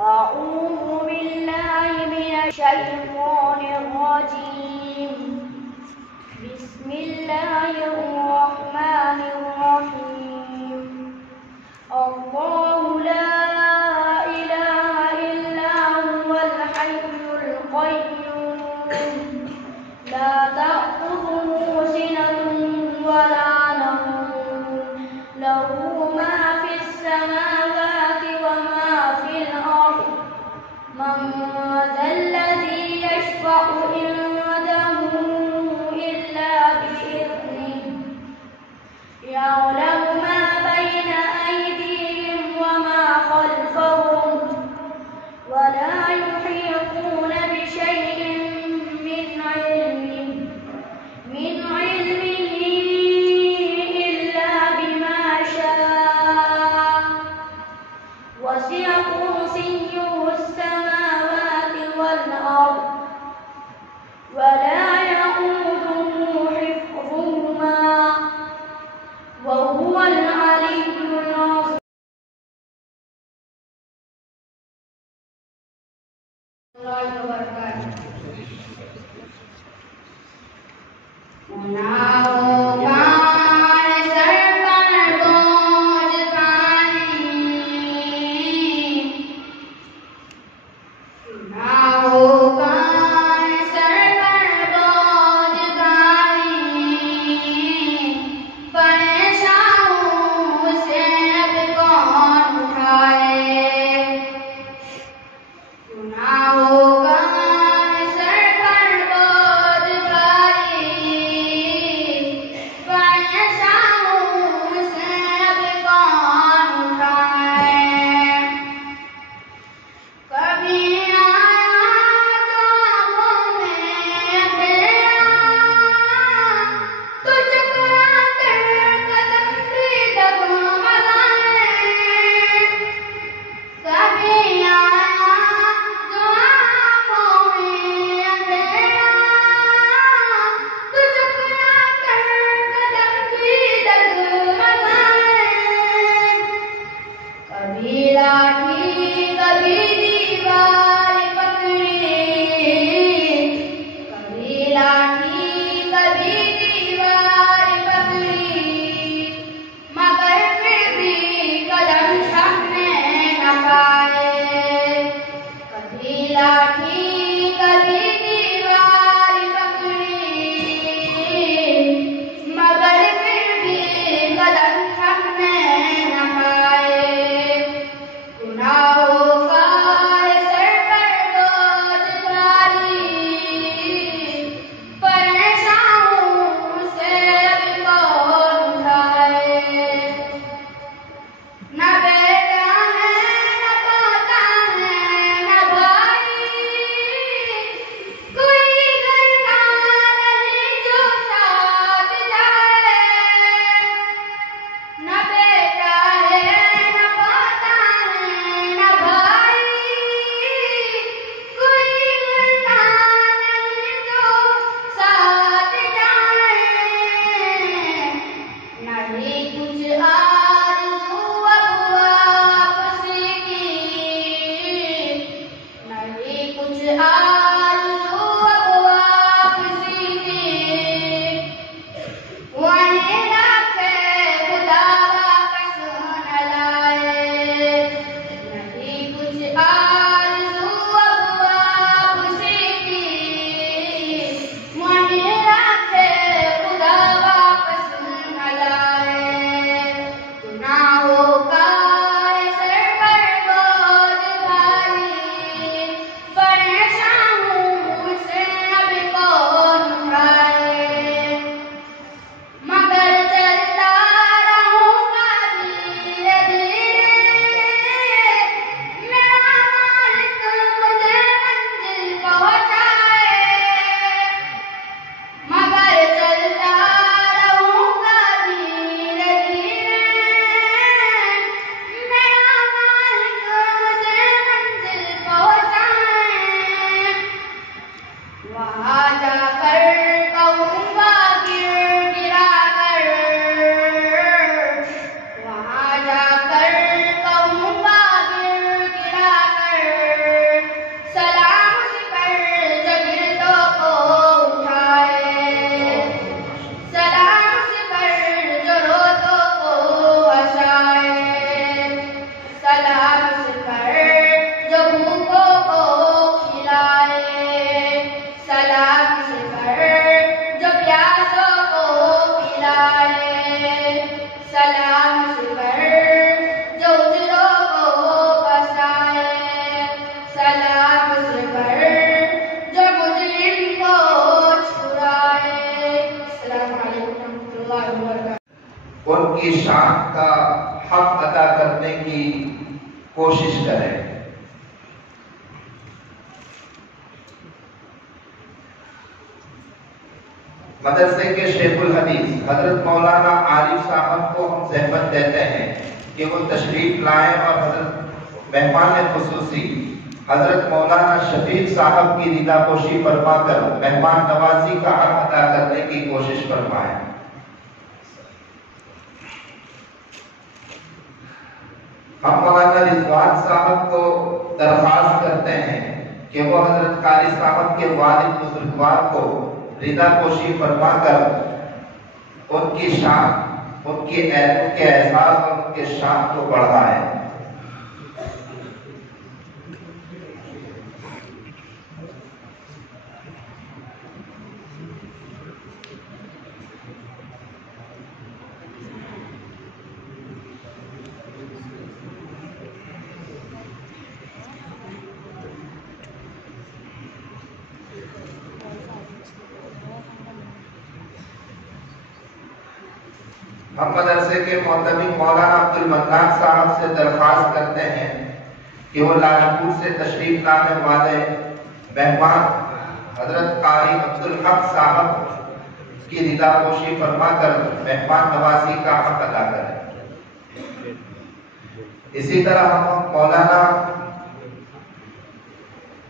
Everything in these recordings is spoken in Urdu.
أعوذ بالله من الشيطان الرجيم. بسم الله الرحمن الرحيم. الله لا إله إلا هو الحي القيوم لا تأخذه سنة ولا نوم له ما في السماوات وما في الأرض من ذا الذي يشفع عنده إلا بإذنه يعلم ما بين أيديهم وما خلفهم ولا يحيطون بشيء من علمه إلا بما شاء وسع كرسيه السماوات والأرض ولا يئوده حفظهما وهو العلي العظيم. کی شان کا حق ادا کرنے کی کوشش کریں۔ مدرسے کے شیخ الحدیث حضرت مولانا عارف صاحب کو ہم زحمت دیتے ہیں کہ وہ تشریف لائیں اور حضرت مہمان خصوصی حضرت مولانا شفیق صاحب کی رضا پوشی فرما کر مہمان نوازی کا حق ادا کرنے کی کوشش فرمائیں۔ ہم مولانا رضوان صاحب کو درخواست کرتے ہیں کہ وہ حضرت قاری صاحب کے والد بزرگوار کو رضا پوشی فرما کر ان کی شان، ان کے اعزاز اور ان کے شان کو بڑھائیں۔ ہم مدرسے کے معتمد مولانا عبد المنان صاحب سے درخواست کرتے ہیں کہ وہ لاجپور سے تشریف لانے والے مہمان حضرت قاری عبدالحق صاحب کی رضا پوشی فرما کر مہمان نوازی کا حق ادا کریں۔ اسی طرح ہم مولانا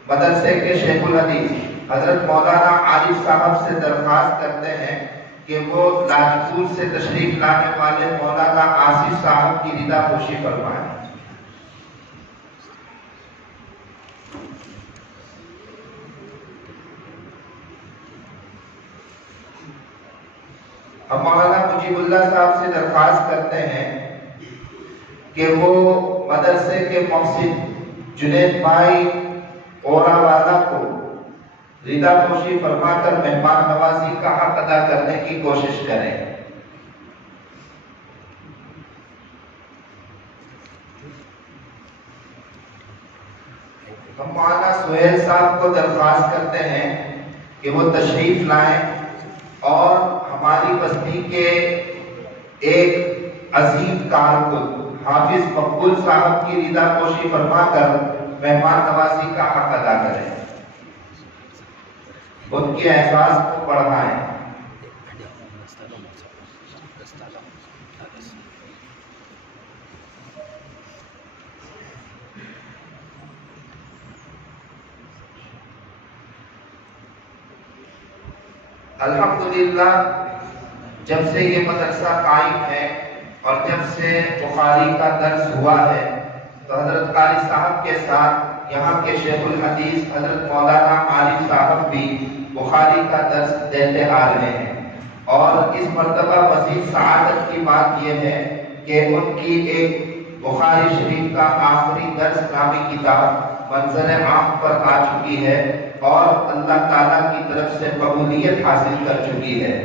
مدرسے کے شیخ الحدیث حضرت مولانا عارف صاحب سے درخواست کرتے ہیں کہ وہ لاجپور سے تشریف لانے والے مولانا آصف صاحب کی رضا پوشی فرمائیں۔ ہم مولانا مجیب اللہ صاحب سے درخواست کرتے ہیں کہ وہ مدرسے کے محسن جنید بھائی اورا والا کو رضا پوشی فرما کر مہمان نوازی کا حق ادا کرنے کی کوشش کریں۔ ہم مولانا سہیل صاحب کو درخواست کرتے ہیں کہ وہ تشریف لائیں اور ہماری بستی کے ایک عظیم کارکن حافظ مقبول صاحب کی رضا پوشی فرما کر مہمان نوازی کا حق ادا کریں، ان کے احساس کو بڑھائیں۔ الحمدللہ جب سے یہ مدرسہ قائم ہے اور جب سے بخاری کا درس ہوا ہے تو حضرت قاری صاحب کے ساتھ یہاں کے شیخ الحدیث حضرت مولانا عارف صاحب بھی بخاری کا درس دیتے آ رہے ہیں، اور اس مرتبہ مزید سعادت کی بات یہ ہے کہ ان کی ایک بخاری شریف کا آخری درس نامی کتاب منظر عام پر آ چکی ہے اور اللہ تعالیٰ کی طرف سے قبولیت حاصل کر چکی ہے۔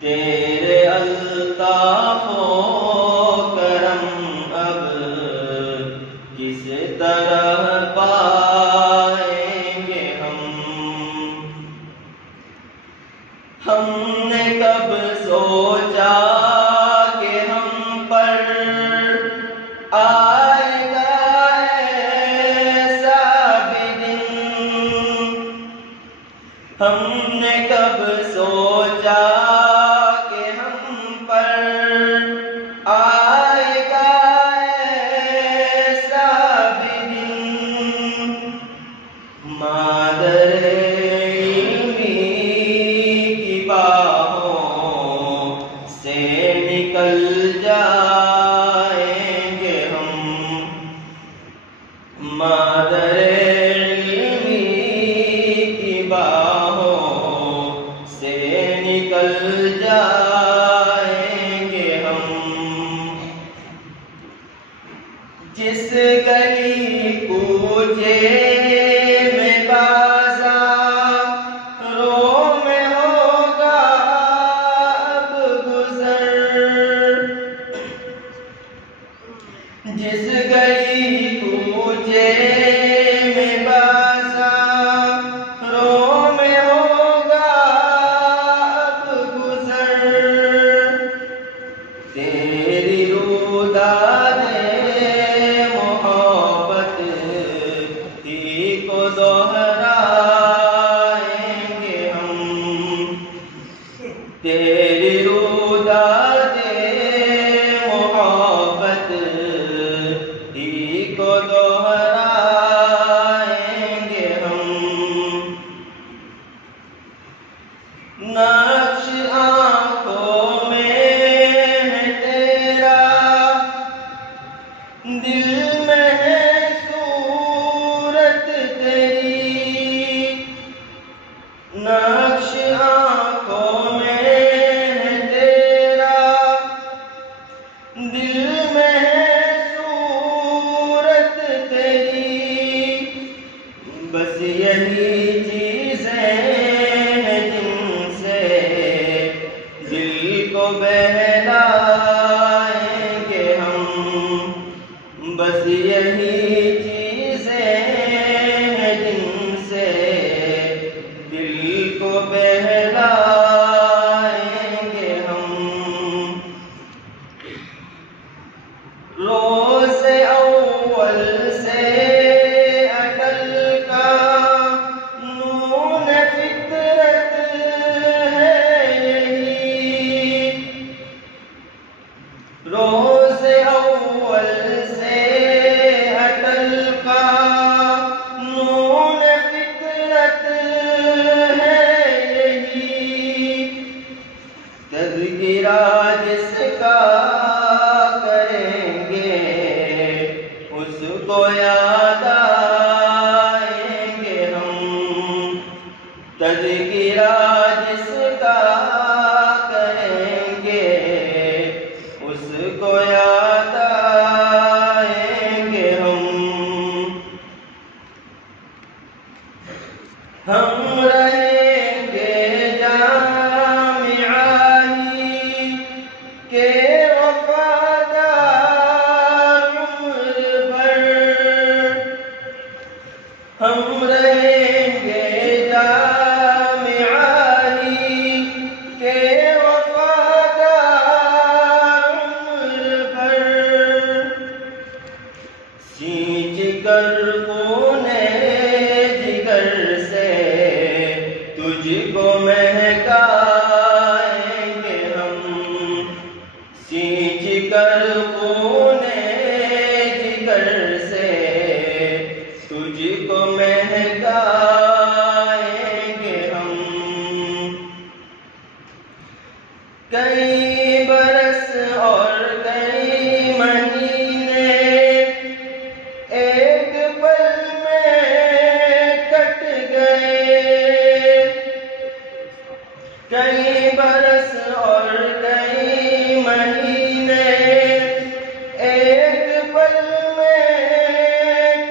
تیرے الطاف ہم نے کب سوچا کہ ہم پر آئے گا ایسا بھی دن، مادر علمی کی باہوں سے نکل جائیں گے ہم، مادر علمی کی باہوں سے نکل جائیں گے ہم۔ جس گلی کوچے میں بازاروں میں ہوگا اب گزر، جس گلی کوچے میں بازاروں میں ہوگا اب گزر، تیری روداد محبت ہی کو دہرائیں گے ہم، تیری روداد محبت ہی کو دہرائیں گے ہم۔ نقش آنکھوں میں ہے تیرا، دل میں ہے صورت تیری، نقش آنکھوں میں ہے تیرا، دل میں ہے صورت تیری، بس یہی چیزیں ہیں جن سے دل کو بہلائیں گے ہم، بس یہی چیزیں ہیں جن سے دل کو بہلائیں گے ہم۔ روز اول سے اٹل کا نون فطرت ہے یہی، روز اول سے اٹل کا نون فطرت ہے یہی، تذکرہ جس کا کریں گے اس کو یاد آئیں گے ہم، تذکرہ جس کا کریں گے اس کو یاد آئیں گے ہم۔ ہم رہیں گے جامعہ ہی کے وفادار عمر بھر، ہم رہیں گے جامعہ ہی کے وفادار عمر بھر، سینچ کر خون جگر سے تجھ کو مہکائیں گے ہم، سینچ کر خون جگر سے تجھ کو مہکائیں گے ہم۔ کئی برس اور کئی مہینے ایک پل میں کٹ گئے، کئی برس اور کئی مہینے ایک پل میں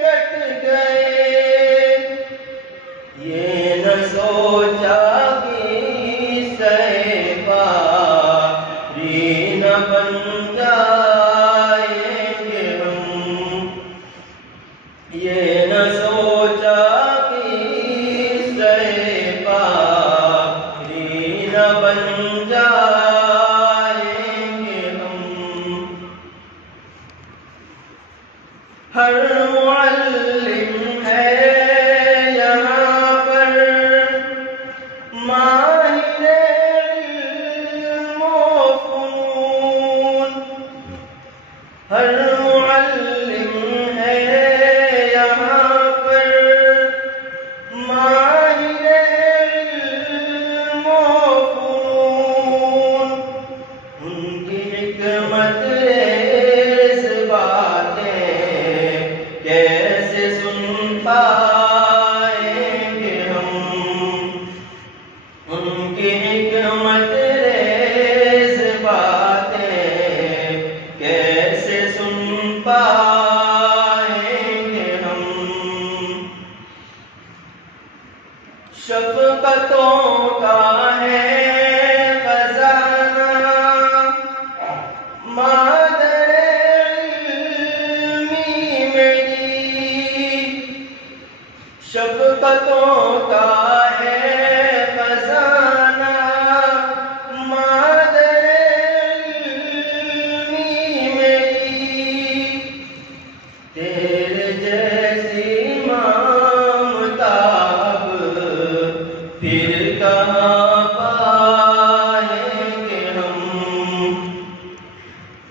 کٹ گئے، پائیں گے ہم ان کی حکمت ریز باتیں کیسے سن پائیں گے ہم شفقتوں کا ہے خزانہ مادر علمی میری شفقتوں کا ہے خزانہ مادر علمی میری تیرے جیسی ممتا اب پھر کہاں پائیں گے ہم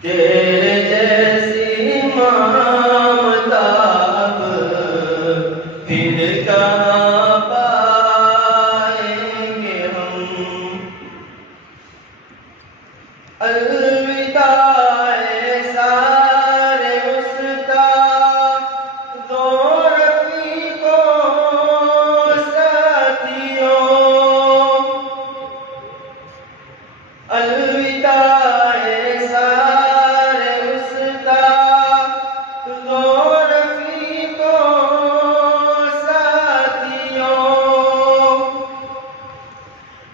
تیرے جیسی ممتا اب پھر کہاں پائیں گے ہم الوداع سارے استادوں رفیقوں ساتھیوں الوداع سارے استادوں رفیقوں ساتھیوں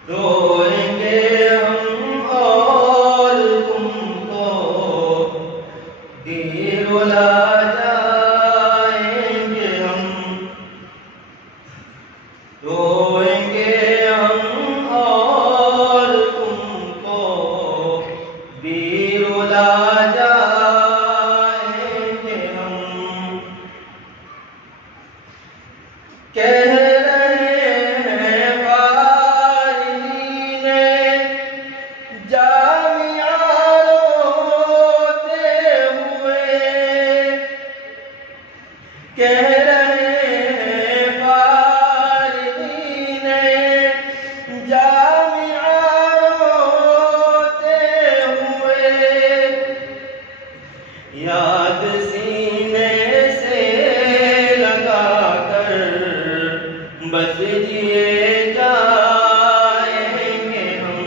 روئیں گے ہم اور تم کو دیر لا جائیں گے ہم روئیں گے ہم اور تم کو دیر لا جائیں گے ہم کہہ رہے ہیں فارغین جامعہ روتے ہوئے کہہ رہے ہیں فارغین جامعہ روتے ہوئے یاد سینے سے لگا کر بس جیے جائیں گے ہم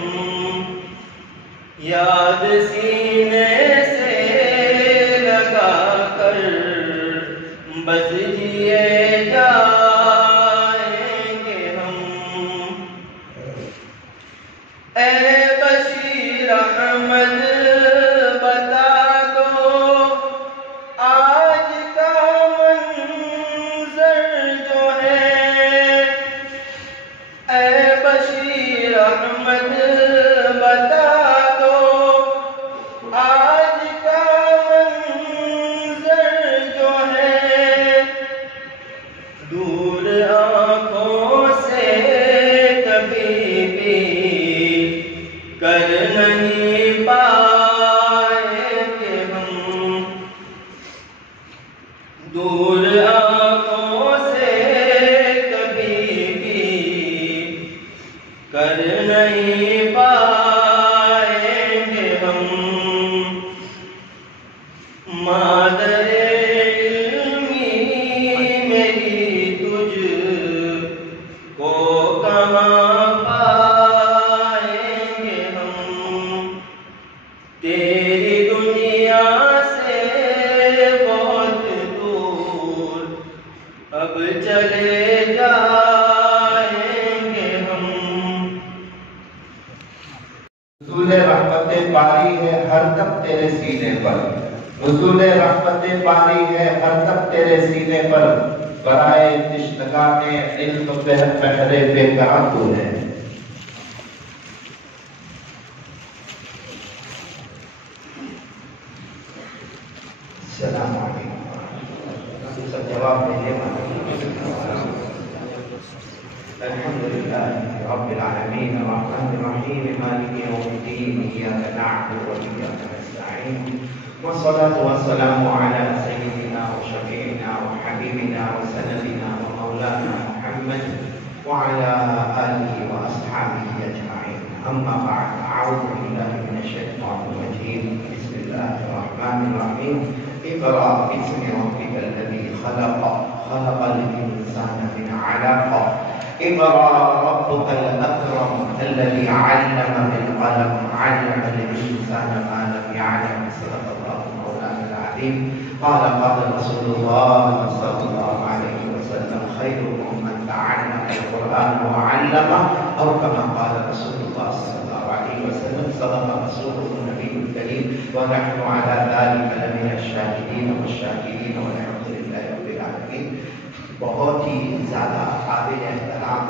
یاد سینے سے لگا کر بس جیے جائیں گے ہم اے بشیر احمد بتا دو آج کا منظر جو ہے اے بشیر احمد بتا دو آج کا منظر جو ہے دور آنکھوں سے کبھی بھی کر نہیں پائیں گے ہم دور آنکھوں سے کبھی بھی کر نہیں پائیں گے ہم مادر علمی میری تجھ کو کہاں پائیں گے ہم تیری دنیا سے بہت دور اب چلے جائیں گے ہم نزول رحمت باری ہے ہر دم تیرے سینے پر نزول رحمت باری ہے ہر دم تیرے سینے پر برائے تشنگان علم بحر بے کہاں تو ہے السلام علیکم سب جواب دیجیے الحمدللہ رب العالمین الرحمن الرحیم مالک یوم الدین ایاک نعبد و ایاک نستعین والصلاة والسلام على سيدنا وشفيعنا وحبيبنا وسندنا ومولانا محمد وعلى آله وأصحابه أجمعين أما بعد أعوذ بالله من الشيطان الرجيم بسم الله الرحمن الرحيم اقرأ باسم ربك الذي خلق الإنسان من علق اقرأ ربك الأكرم الذي علم بالقلم علم الإنسان ما لم يعلم صدق الله مولانا العظيم قال رسول الله صلى الله عليه وسلم خيركم من تعلم القرآن وعلمه أو كما قال رسول الله صلى الله عليه وسلم صدق رسوله النبي الكريم ونحن على ذلك لمن الشاهدين والشاكرين والحمد لله رب العالمين. بہت ہی زیادہ قابل احترام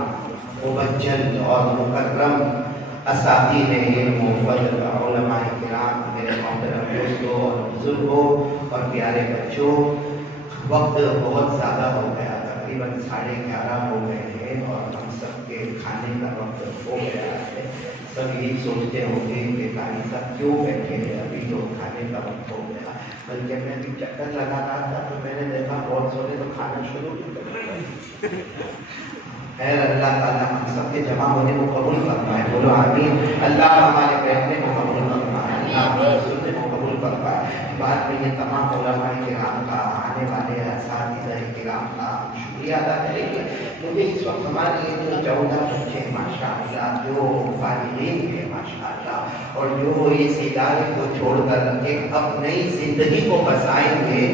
مبجل اور مکرم اساتذہ علم و فضل علماء کرام میرے محترم دوستوں اور بزرگوں اور پیارے بچوں، وقت بہت زیادہ ہو گیا، تقریباً 11:30 ہو گئے ہیں اور ہم سب کے کھانے کا وقت ہو گیا ہے. سب یہی سوچتے ہوں گے کہ قاری صاحب کیوں بیٹھے ہیں، ابھی تو کھانے کا وقت ہو گیا. بلکہ میں ابھی چکر لگا رہا تھا تو میں نے دیکھا بہت سونے تو کھانا شروع کر دیا. خیر اللہ تعالیٰ ہم سب کے جمع ہونے کو قبول فرمائے، بولو آمین. اللہ ہمارے بیٹھنے کو قبول فرمائے، اللہ ہمارے سننے کو قبول فرمائے. بعد میں یہ تمام علماء کرام کا، آنے والے اساتذہ کرام کا شکریہ ادا کریں گے. مجھے اس وقت ہمارے لیے جو 14 بچے ماشاء اللہ جو فارغین ہیں ماشاء اللہ، اور جو اس ادارے کو چھوڑ کر ایک اب نئی زندگی کو بسائیں گے،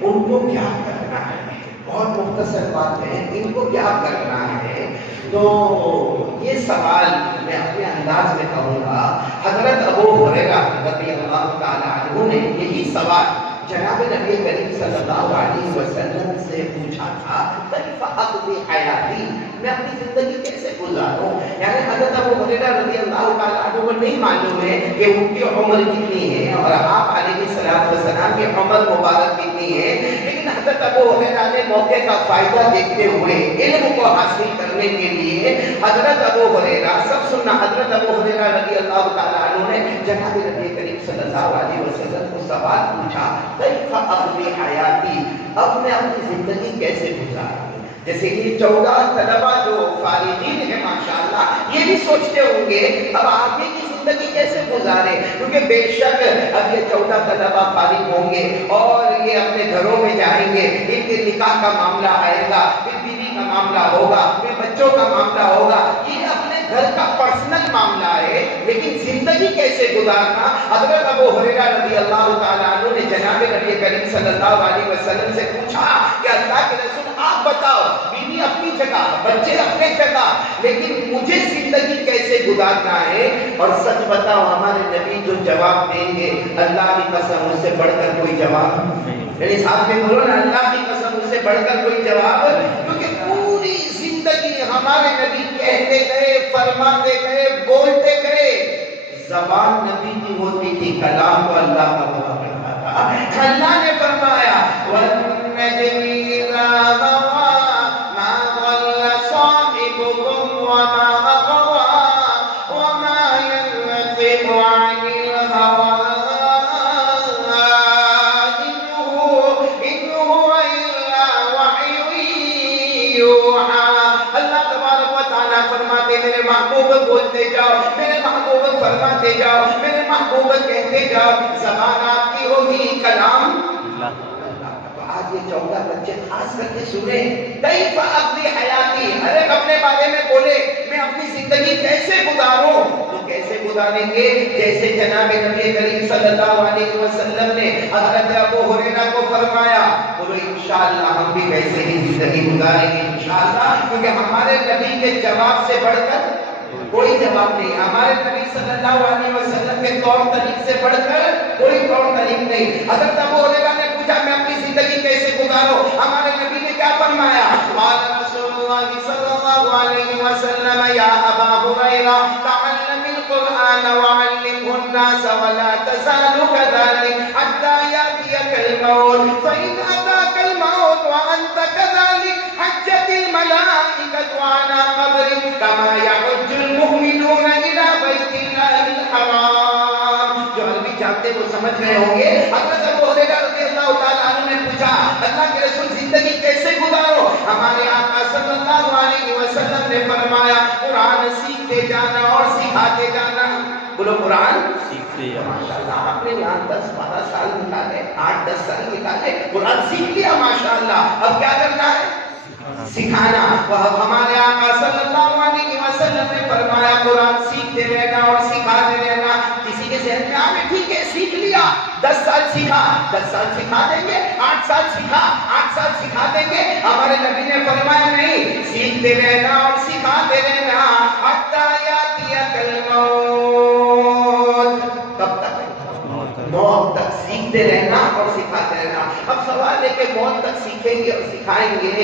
ان کو کیا کرنا ہے؟ بہت مختصر بات ہے، ان کو کیا کرنا ہے؟ تو یہ سوال میں اپنے انداز میں کہوں گا. حضرت ابو ہریرہ رضی اللہ تعالی عنہ نے یہی سوال جناب نبی کریم صلی اللہ علیہ وسلم سے پوچھا تھا، کیف اقضی حیاتی، میں اپنی زندگی کیسے گزاروں؟ یعنی حضرت ابو ہریرہ رضی اللہ تعالی عنہ کو نہیں معلوم ہے کہ ان کی عمر کتنی ہے اور آپ علیہ السلام کی عمر مبارک کتنی ہے، لیکن حضرت ابو ہریرہ نے موقع کا فائدہ دیکھتے ہوئے علم کو حاصل کرنے کے لیے حضرت ابو ہریرہ سب سننا، حضرت ابو ہریرہ رضی اللہ تعالی عنہ نے جناب نبی کریم صلی اللہ علیہ وسلم کو سوال پوچھا، کیف اقضی حیاتی، اب میں اپنی زندگی کیسے گزاروں؟ جیسے کہ 14 طلبہ جو فارغین ہیں ماشاءاللہ یہ بھی سوچتے ہوں گے اب آگے کی زندگی کیسے گزارے، کیونکہ بے شک اب یہ 14 طلبہ فارغ ہوں گے اور یہ اپنے گھروں میں جائیں گے، ان کے نکاح کا معاملہ آئے گا، پھر بیوی کا معاملہ ہوگا، پھر بچوں کا معاملہ ہوگا، یہ اپنے گھر کا پرسنل معاملہ ہے. لیکن زندگی کیسے گزارنا؟ حضرت ابو ہریرہ رضی اللہ تعالیٰ عنہ نے جناب نبی کریم صلی اللہ علیہ وسلم سے پوچھا کہ اللہ کے رسول آپ بتاؤ، بیوی اپنی جگہ، بچے اپنے جگہ، لیکن مجھے زندگی کیسے گزارنا ہے؟ اور سچ بتاؤ ہمارے نبی جو جواب دیں گے اللہ کی قسم اس سے بڑھ کر کوئی جواب نہیں. میرے ساتھ میں بولو نا، اللہ کی قسم اس سے بڑھ کر کوئی جواب، کیونکہ پوری زندگی ہمارے نبی کہتے گئے، فرماتے گئے، بولتے گئے. زبان نبی کی ہوتی تھی، کلام تو اللہ کا ہوا کرتا تھا. اللہ نے فرمایا وَالنَّجْمِ إِذَا هَوَىٰ مَا ضَلَّ صَاحِبُكُمْ وَمَا غَوَىٰ وَمَا يَنطِقُ عَنِ الْهَوَىٰ إِنْ هُوَ إِلَّا وَحْيٌ يُوحَىٰ. اللہ تبارک و تعالیٰ فرماتے میرے محبوب بولتے جاؤ، میرے محبوب فرماتے جاؤ، میرے محبوب کہتے جاؤ. زبان آپ کی ہوگی، کلام اللہ. تو آج یہ 14 بچے خاص کر کے سنیں، کیف اقضی حیاتی، ہر ایک اپنے بارے میں بولے میں اپنی زندگی کیسے گزاروں. تو کیسے گزاریں گے؟ جیسے جناب نبی کریم صلی اللہ علیہ وسلم نے حضرت ابو ہریرہ کو فرمایا. بولو انشاءاللہ ہم بھی ویسے ہی زندگی گزاریں گے انشاءاللہ، کیونکہ ہمارے نبی کے جواب سے بڑھ کر کوئی جواب نہیں. ہمارے نبی صلی اللہ علیہ وسلم کے طور طریق سے بڑھ کر کوئی طور طریق نہیں. حضرت ابو ہریرہ نے پوچھا میں اپنی زندگی کیسے گزاروں؟ ہمارے نبی نے کیا فرمایا؟ قال رسول اللہ صلی اللہ علیہ وسلم یا ابا ہریرہ تعلم القرآن وعلمه الناس ولا تزال كذلك حتى يأتيك الموت فإن أتاك الموت وأنت كذلك حجت الملائكة على قبرك كما يحج المؤمنون إلى بيت الله الحرام. جو عربی جانتے وہ سمجھ گئے ہوں گے. حضرت ابو ہریرہ رضی اللہ تعالیٰ عنہ نے پوچھا اللہ کے رسول زندگی کیسے گزارو؟ ہمارے آقا صلی اللہ علیہ وسلم نے فرمایا قرآن سیکھتے جانا اور سکھاتے جانا. بولو قرآن ماشاءاللہ آپ نے یہاں 10-12 سال نکالے، 8-10 سال نکالے، قرآن سیکھ لیا ماشاءاللہ، اب کیا کرنا ہے؟ سکھانا۔ ہمارے آقا صلی اللہ علیہ وسلم نے فرمایا قرآن سیکھتے رہنا اور سکھاتے رہنا۔ کسی کے ذہن میں آئے ٹھیک ہے سیکھ لیا، 10 سال سیکھا، 10 سال سکھا دیں گے، 8 سال سیکھا، 8 سال سکھا دیں گے۔ ہمارے نبی نے فرمایا نہیں، سیکھتے رہنا اور سکھاتے رہنا حتی یاتیک الموت۔ کب تک؟ موت تک سیکھتے رہنا اور سکھاتے رہنا۔ اب سوال ہے کہ موت تک سیکھیں گے اور سکھائیں گے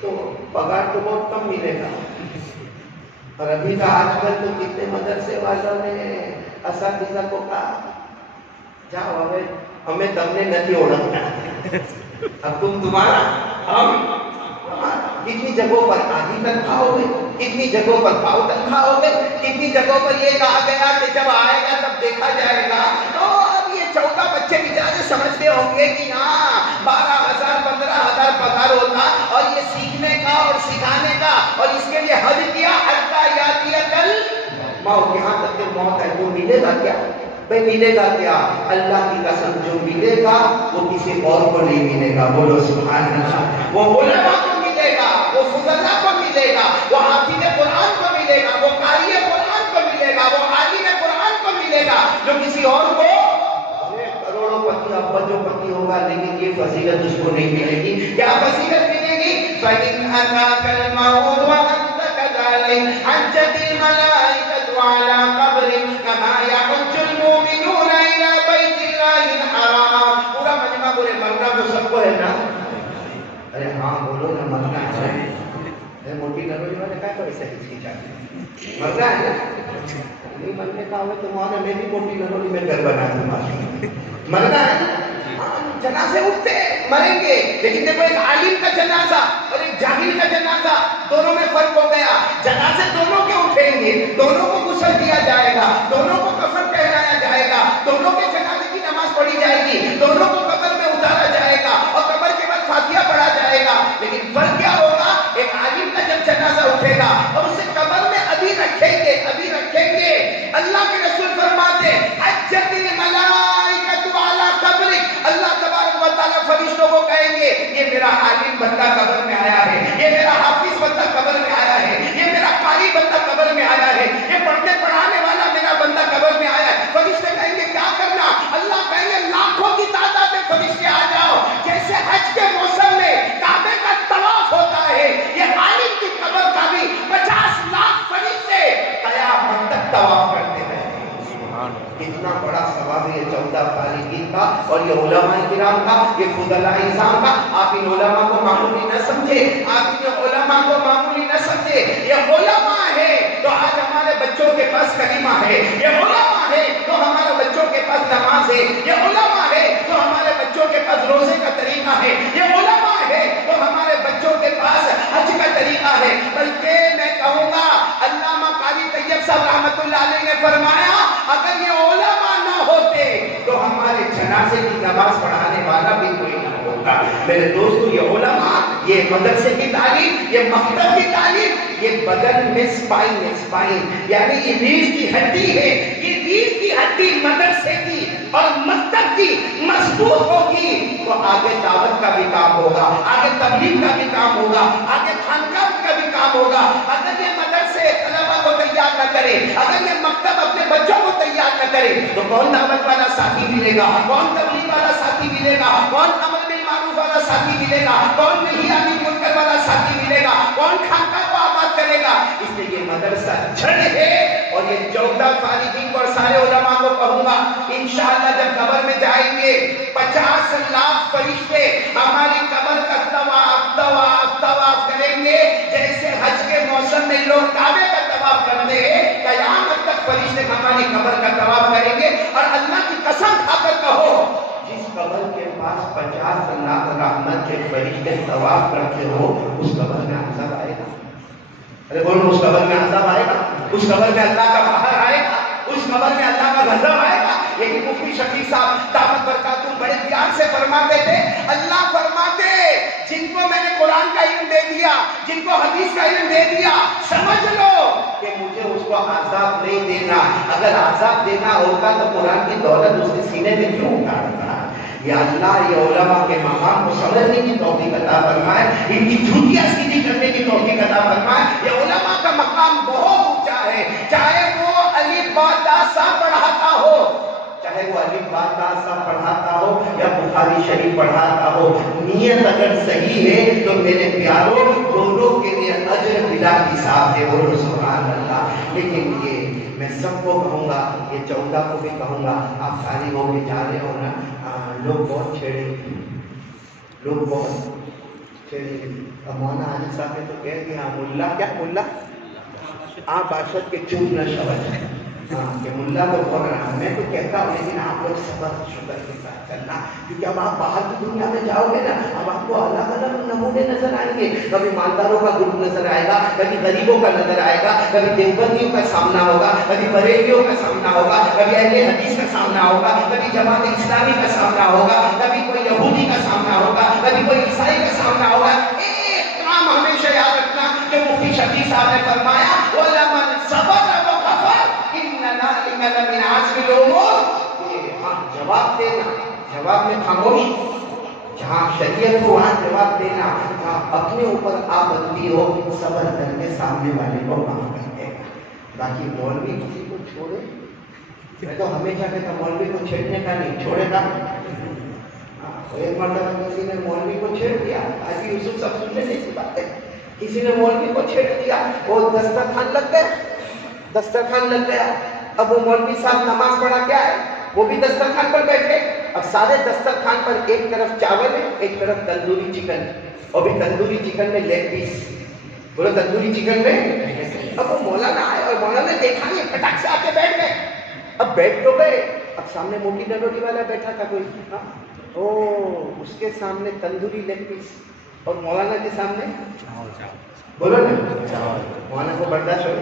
تو پگار تو بہت کم ملے گا، اور ابھی کا آج کل تو کتنے مدرسے والوں نے اساتذہ کو کہا جاؤ ہمیں تم نے نہیں اوڑھنا، اب تمہارا ہم کتنی جگہوں پر آدھی تنخواہ ہو گئی، کتنی جگہوں پر پاؤ تنخواہ ہو گئی، کتنی جگہوں پر یہ کہا گیا کہ جب آئے گا تب دیکھا جائے گا۔ تو اب یہ 14 بچے بیچارے سمجھتے ہوں گے کہ ہاں 12,000 15,000 پگار ہوتا، اور یہ سیکھنے کا اور سکھانے کا، اور اس کے لیے حد کیا حتی یاتیک الموت، یہاں تک کہ موت ہے۔ وہ ملے گا کیا؟ بھائی ملے گا کیا؟ اللہ کی قسم جو ملے گا وہ کسی اور کو نہیں ملے گا، بولو سبحان اللہ۔ وہ علماء کو ملے گا، وہ فضلاء کو ملے گا، وہ حافظ قرآن کو ملے گا، وہ قاری قرآن کو ملے گا، وہ عالم قرآن کو ملے گا، جو کسی اور کو کروڑوں پتی ابجوں پتی ہوگا لیکن یہ فضیلت اس کو نہیں ملے گی۔ کیا فضیلت ملے گی؟ فَإِنْ أَتَاكَ الْمَوْتُ وَأَنْتَ كَذَلِكَ حَجَّتِ الْمَلَائِكَةُ عَلَى قَبْرِكَ كَمَا يَحُجُّ الْمُؤْمِنُونَ إِلَى بَيْتِ اللَّهِ الْحَرَامِ۔ پورا مجمع بولے مرنا تو سب کو ہے نا؟ ارے ہاں بولو نا، مرنا ہے۔ موٹی نرولی والے کہا تو ایسے ہچکچاتے مرنا ہے نا؟ نہیں مرنے کا ہوئے تو وہاں میں بھی موٹی نرولی میں گھر بنا دوں گا۔ مرنا ہے، جنازے اٹھتے مریں گے، لیکن دیکھو ایک عالم کا جنازہ اور ایک جاہل کا جنازہ دونوں میں فرق ہو گیا۔ جنازے دونوں کے اٹھیں گے، دونوں کو غسل دیا جائے گا، دونوں کو کفن پہنایا جائے گا، دونوں کے جنازے کی نماز پڑھی جائے گی، دونوں کو قبر میں اتارا جائے گا اور قبر کے بعد فاتحہ پڑھا جائے گا۔ لیکن فرق کیا ہوگا؟ ایک عالم کا جب جنازہ اٹھے گا اور اسے قبر میں ابھی رکھیں گے، ابھی رکھیں گے، اللہ کے رسول فرماتے حجت الملائکۃ علی قبرک، اللہ تبارک و تعالیٰ فرشتوں کو کہیں گے یہ میرا عالم بندہ قبر میں آیا ہے، یہ میرا حافظ بندہ قبر میں آیا ہے، یہ میرا قاری بندہ قبر میں آیا ہے، یہ پڑھنے پڑھانے والا میرا بندہ قبر میں آیا ہے۔ فرشتے کہیں گے کیا کرنا؟ اللہ کہیں گے لاکھوں کی تعداد میں فرشتے آ جاؤ، جیسے حج کے موسم میں کعبے کا طواف ہوتا ہے، یہ عالم کی قبر کا بھی 50 لاکھ فرشتے قیامت تک طواف کرتے ہیں۔ کتنا بڑا ثواب ہے یہ 14 فارغین کا اور یہ علماء کرام کا، یہ فضلاء اعظام کا۔ آپ ان علماء کو معمولی نہ سمجھے، آپ ان علماء کو معمولی نہ سمجھے۔ یہ علماء ہے تو آج ہمارے بچوں کے پاس کلمہ ہے، یہ علماء ہے تو ہمارے بچوں کے پاس نماز ہے، یہ علماء ہے تو ہمارے بچوں کے پاس روزے کا طریقہ ہے، یہ علماء ہے تو ہمارے بچوں کے پاس حج کا طریقہ ہے۔ بلکہ میں کہوں گا علامہ قاری طیب صاحب رحمۃ اللہ علیہ نے فرمایا اگر یہ علماء نہ ہوتے تو ہمارے جنازے کی نماز پڑھانے والا بھی کوئی نہ ہوتا۔ میرے دوستو یہ علماء، یہ مدرسے کی تعلیم، یہ مکتب کی تعلیم، یہ بدن میں سپائن یعنی یہ ریڑھ کی ہڈی ہے، یہ ریڑھ کی ہڈی مدرسے کی اور مکتب کی مضبوط ہوگی تو آگے دعوت کا بھی کام ہوگا، آگے تبلیغ کا بھی کام ہوگا، آگے خانقاہ کا بھی کام ہوگا۔ اگر یہ مدرسے طلبہ کو تیار نہ کرے، اگر یہ مکتب اپنے بچوں کو تیار نہ کرے تو کون دعوت والا ساتھی ملے گا، کون تبلیغ والا ساتھی ملے گا، کون امر بالمعروف والا ساتھی ملے گا، کون نہی عن المنکر والا ساتھی ملے گا، کون خانقاہ کو آباد کرے گا؟ اس لیے یہ مدرسہ جڑ ہے۔ اور یہ 14 فارغین کو اور سارے علماء کو کہوں گا انشاءاللہ جب قبر میں جائیں گے 50 لاکھ فرشتے ہماری قبر کا طواف کریں گے، جیسے حج کے موسم میں لوگ کعبے کا طواف کرتے ہیں، قیامت تک فرشتے ہماری قبر کا طواف کریں گے۔ اور اللہ کی قسم کھا کر کہو جس قبر کے پاس 50 لاکھ رحمت کے فرشتے طواف کرتے ہو اس قبر میں عذاب آئے گا؟ ارے بولو اس قبر میں عذاب آئے گا؟ اس قبر میں اللہ کا قہر آئے گا؟ اس قبر میں اللہ کا غضب آئے گا؟ لیکن مفتی شفیع صاحب دامت برکاتہم بڑے پیار سے فرماتے تھے، اللہ فرماتے جن کو میں نے قرآن کا علم دے دیا دیا, جن کو حدیث کا علم دے دیا, سمجھ لو کہ مجھے اس کو عذاب نہیں دینا. اگر عذاب دینا ہوتا تو قرآن کی دولت اس کے سینے میں کیوں اتارتا؟ یا اللہ یہ علماء کے مقام کو سمجھنے کی توفیق عطا فرمائے, ان کی جھوٹیاں سیدھی کرنے کی توفیق عطا فرمائے. یہ علماء کا مقام بہت اونچا ہے, چاہے وہ الف با تا سا پڑھاتا ہو, چاہے وہ الف با تا سا پڑھاتا ہو یا بخاری شریف پڑھاتا ہو, نیت اگر صحیح ہے تو میرے پیاروں دونوں کے لیے اجر بلا حساب ہے. بولو سبحان اللہ. لیکن یہ میں سب کو کہوں گا, یہ 14 کو بھی کہوں گا, آپ فارغ ہو کے جا رہے ہو نا, لوگ بہت چھیڑیں گے, لوگ بہت چھیڑیں گے. اب مولانا عالم صاحب نے تو کہہ دیا ملا کیا ملا آپ باشد کے چوب نہ شبد, کہ ملا تو بول رہا ہوں, میں تو کہتا ہوں لیکن آپ لوگ صبر شکر کے ساتھ کرنا, کیونکہ اب آپ باہر کی دنیا میں جاؤ گے نا, اب آپ کو الگ الگ نمونے نظر آئیں گے. کبھی مالداروں کا گروپ نظر آئے گا, کبھی غریبوں کا نظر آئے گا, کبھی دیوبندیوں کا سامنا ہوگا, کبھی بریلیوں کا سامنا ہوگا, کبھی اہل حدیث کا سامنا ہوگا, کبھی جماعت اسلامی کا سامنا ہوگا, کبھی کوئی یہودی کا سامنا ہوگا, کبھی کوئی عیسائی کا سامنا ہوگا. ایک کام ہمیشہ یاد رکھنا جو مفتی شفیع صاحب نے فرمایا, وَلَمَنْ صَبَرَ وَغَفَرَ إِنَّ ذَلِكَ لَمِنْ عَزْمِ الْأُمُورِ. جواب دینا, جواب میں خاموش, جہاں شریعت کو وہاں جواب دینا, جہاں اپنے اوپر آبدی ہو صبر کر کے سامنے والے کو کام کرتے ہیں. باقی مولوی کسی کو چھوڑے, میں تو ہمیشہ کہتا مولوی کو چھیڑنے کا نہیں, چھوڑے گا. ایک مرتبہ کسی نے مولوی کو چھیڑ دیا, حاجی یوسف سب سننے نہیں سی باتیں, کسی نے مولوی کو چھیڑ دیا, وہ دسترخوان لگ گیا, دسترخوان لگ گیا. اب وہ مولوی صاحب نماز پڑھا کیا ہے, وہ بھی دسترخوان پر بیٹھے. اب سارے دسترخوان پر ایک طرف چاول ہے, ایک طرف تندوری چکن, اور بھی تندوری چکن میں لیگ پیس. بولو تندوری چکن میں. اب وہ مولانا آئے اور مولانا نے دیکھا نہیں, پٹاخ سے آ کے بیٹھ گئے. اب بیٹھ تو گئے, اب سامنے موٹی ڈنڈوری والا بیٹھا تھا کوئی, او اس کے سامنے تندوری لیگ پیس, اور مولانا کے سامنے بولو نا مولانا کو برداشت ہو.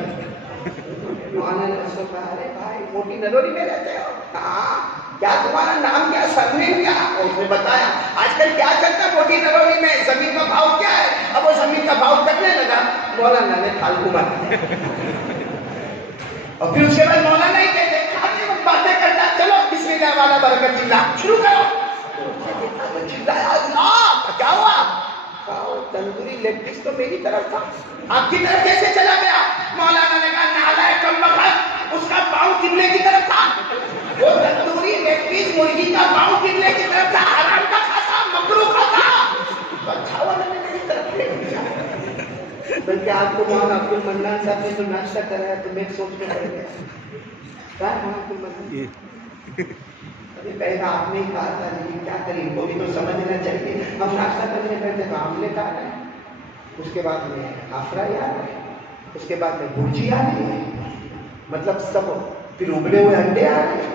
مولانا نے اس کو کہا, ارے بھائی موٹی ڈنڈوری میں رہتے ہو, ہاں کیا تمہارا نام کیا, سرنیم کیا؟ اور اس نے بتایا آج کل کیا چلتا ہے موٹی ڈنڈوری میں, زمین کا بھاؤ کیا ہے. اب وہ زمین کا بھاؤ کرنے لگا, مولانا نے تھال گھما دیا. اور پھر اس کے بعد مولانا ہی کہتے کھانے میں باتیں کرتا, چلو بسم اللہ والا برکت چلا شروع کرو. کیا ہوا, تندوری لیگ پیس تو میری طرف تھا, آپ کی طرف کیسے چلا گیا؟ مولانا نے کہا نالائق کم بخت, اس کا پاؤں قبلے کی طرف تھا. وہ تندوری لیگ پیس مرغی کا پاؤں قبلے کی طرف تھا, حرام کا کھاتا, مکروہ کھاتا. اچھا والا نے میری طرف لے گیا. بلکہ آپ کو مولانا عبد المنان صاحب نے جو ناشتہ کرایا تو میں سوچ میں پڑ گیا, کیا مولانا عبد المنان پہلا آپ نے ہی کہا تھا, لیکن کیا کریں, وہ بھی تو سمجھنا چاہیے. ہم ناشتہ کرنے بیٹھے تو آملے آ رہے ہیں, اس کے بعد میں آفرائی آ رہے ہیں, اس کے بعد میں بھرجی آ رہی ہے, مطلب سب, پھر ابلے ہوئے انڈے آ رہے ہیں.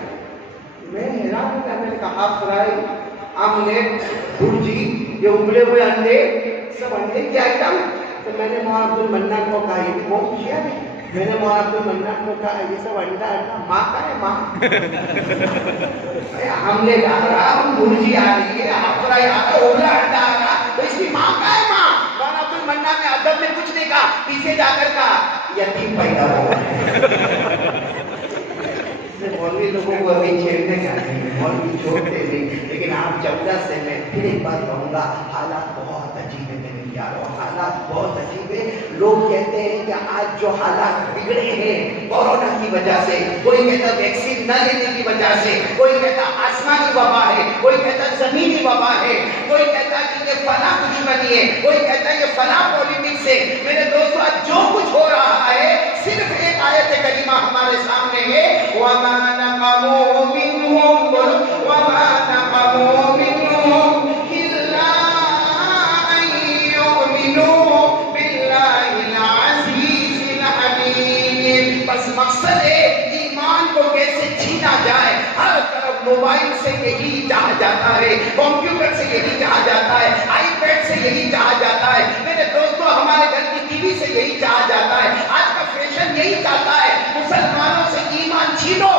میں حیران ہو گیا, میں نے کہا آفرائی, آملیٹ, بھرجی, یہ ابلے ہوئے انڈے, سب انڈے کے آئٹم. تو میں نے مولانا عبد المنان کو کہا, یہ بہت خوشی ہے. میں نے مولانا عبد المنان کو کہا یہ سب انڈا انڈا, ماں کا ہے ماں. آملیٹ آ رہا, بھرجی آ رہی ہے, آفرائی آ رہا, ابلا انڈا آ رہا, تو اس کی ماں کا ہے ماں. مولانا عبد المنان نے ادب میں کچھ نہیں کہا, پیچھے جا کر کہا یتیم پیدا ہوا. مولوی لوگوں کو ابھی چھیڑنے کا نہیں, مولوی چھوڑتے نہیں. لیکن آپ 14 سے میں پھر ایک بات کہوں گا, حالات بہت عجیب ہے میرے یارو, حالات بہت عجیب ہے. لوگ کہتے ہیں کہ آج جو حالات بگڑے ہیں کورونا کی وجہ سے, کوئی کہتا ویکسین نہ لینے کی وجہ سے, کوئی کہتا آسمانی وبا ہے, کوئی کہتا زمینی وبا ہے, کوئی کہتا کہ یہ فلاں دشمنی ہے, کوئی کہتا یہ فلاں پالیٹکس ہے. میرے دوستو آج جو کچھ ہو رہا ہے صرف ایک آیت کریمہ ہمارے سامنے ہے, وَمَا نَقَمُوا مِنْهُمْ وَمَا نَقَمُوا مِنْهُمْ إِلَّا أَن يُؤْمِنُوا بِاللَّهِ الْعَزِيزِ الْحَمِيدِ. بس مقصد ہے ایمان کو کیسے چھینا جائے. ہر طرف موبائل سے یہی چاہا جاتا ہے, کمپیوٹر سے یہی چاہا جاتا ہے, آئی پیڈ سے یہی چاہا جاتا ہے. میرے دوستو ہمارے گھر کی ٹی وی سے یہی چاہا جاتا ہے. آج کا فیشن یہی چاہتا ہے مسلمانوں سے ایمان چھینو.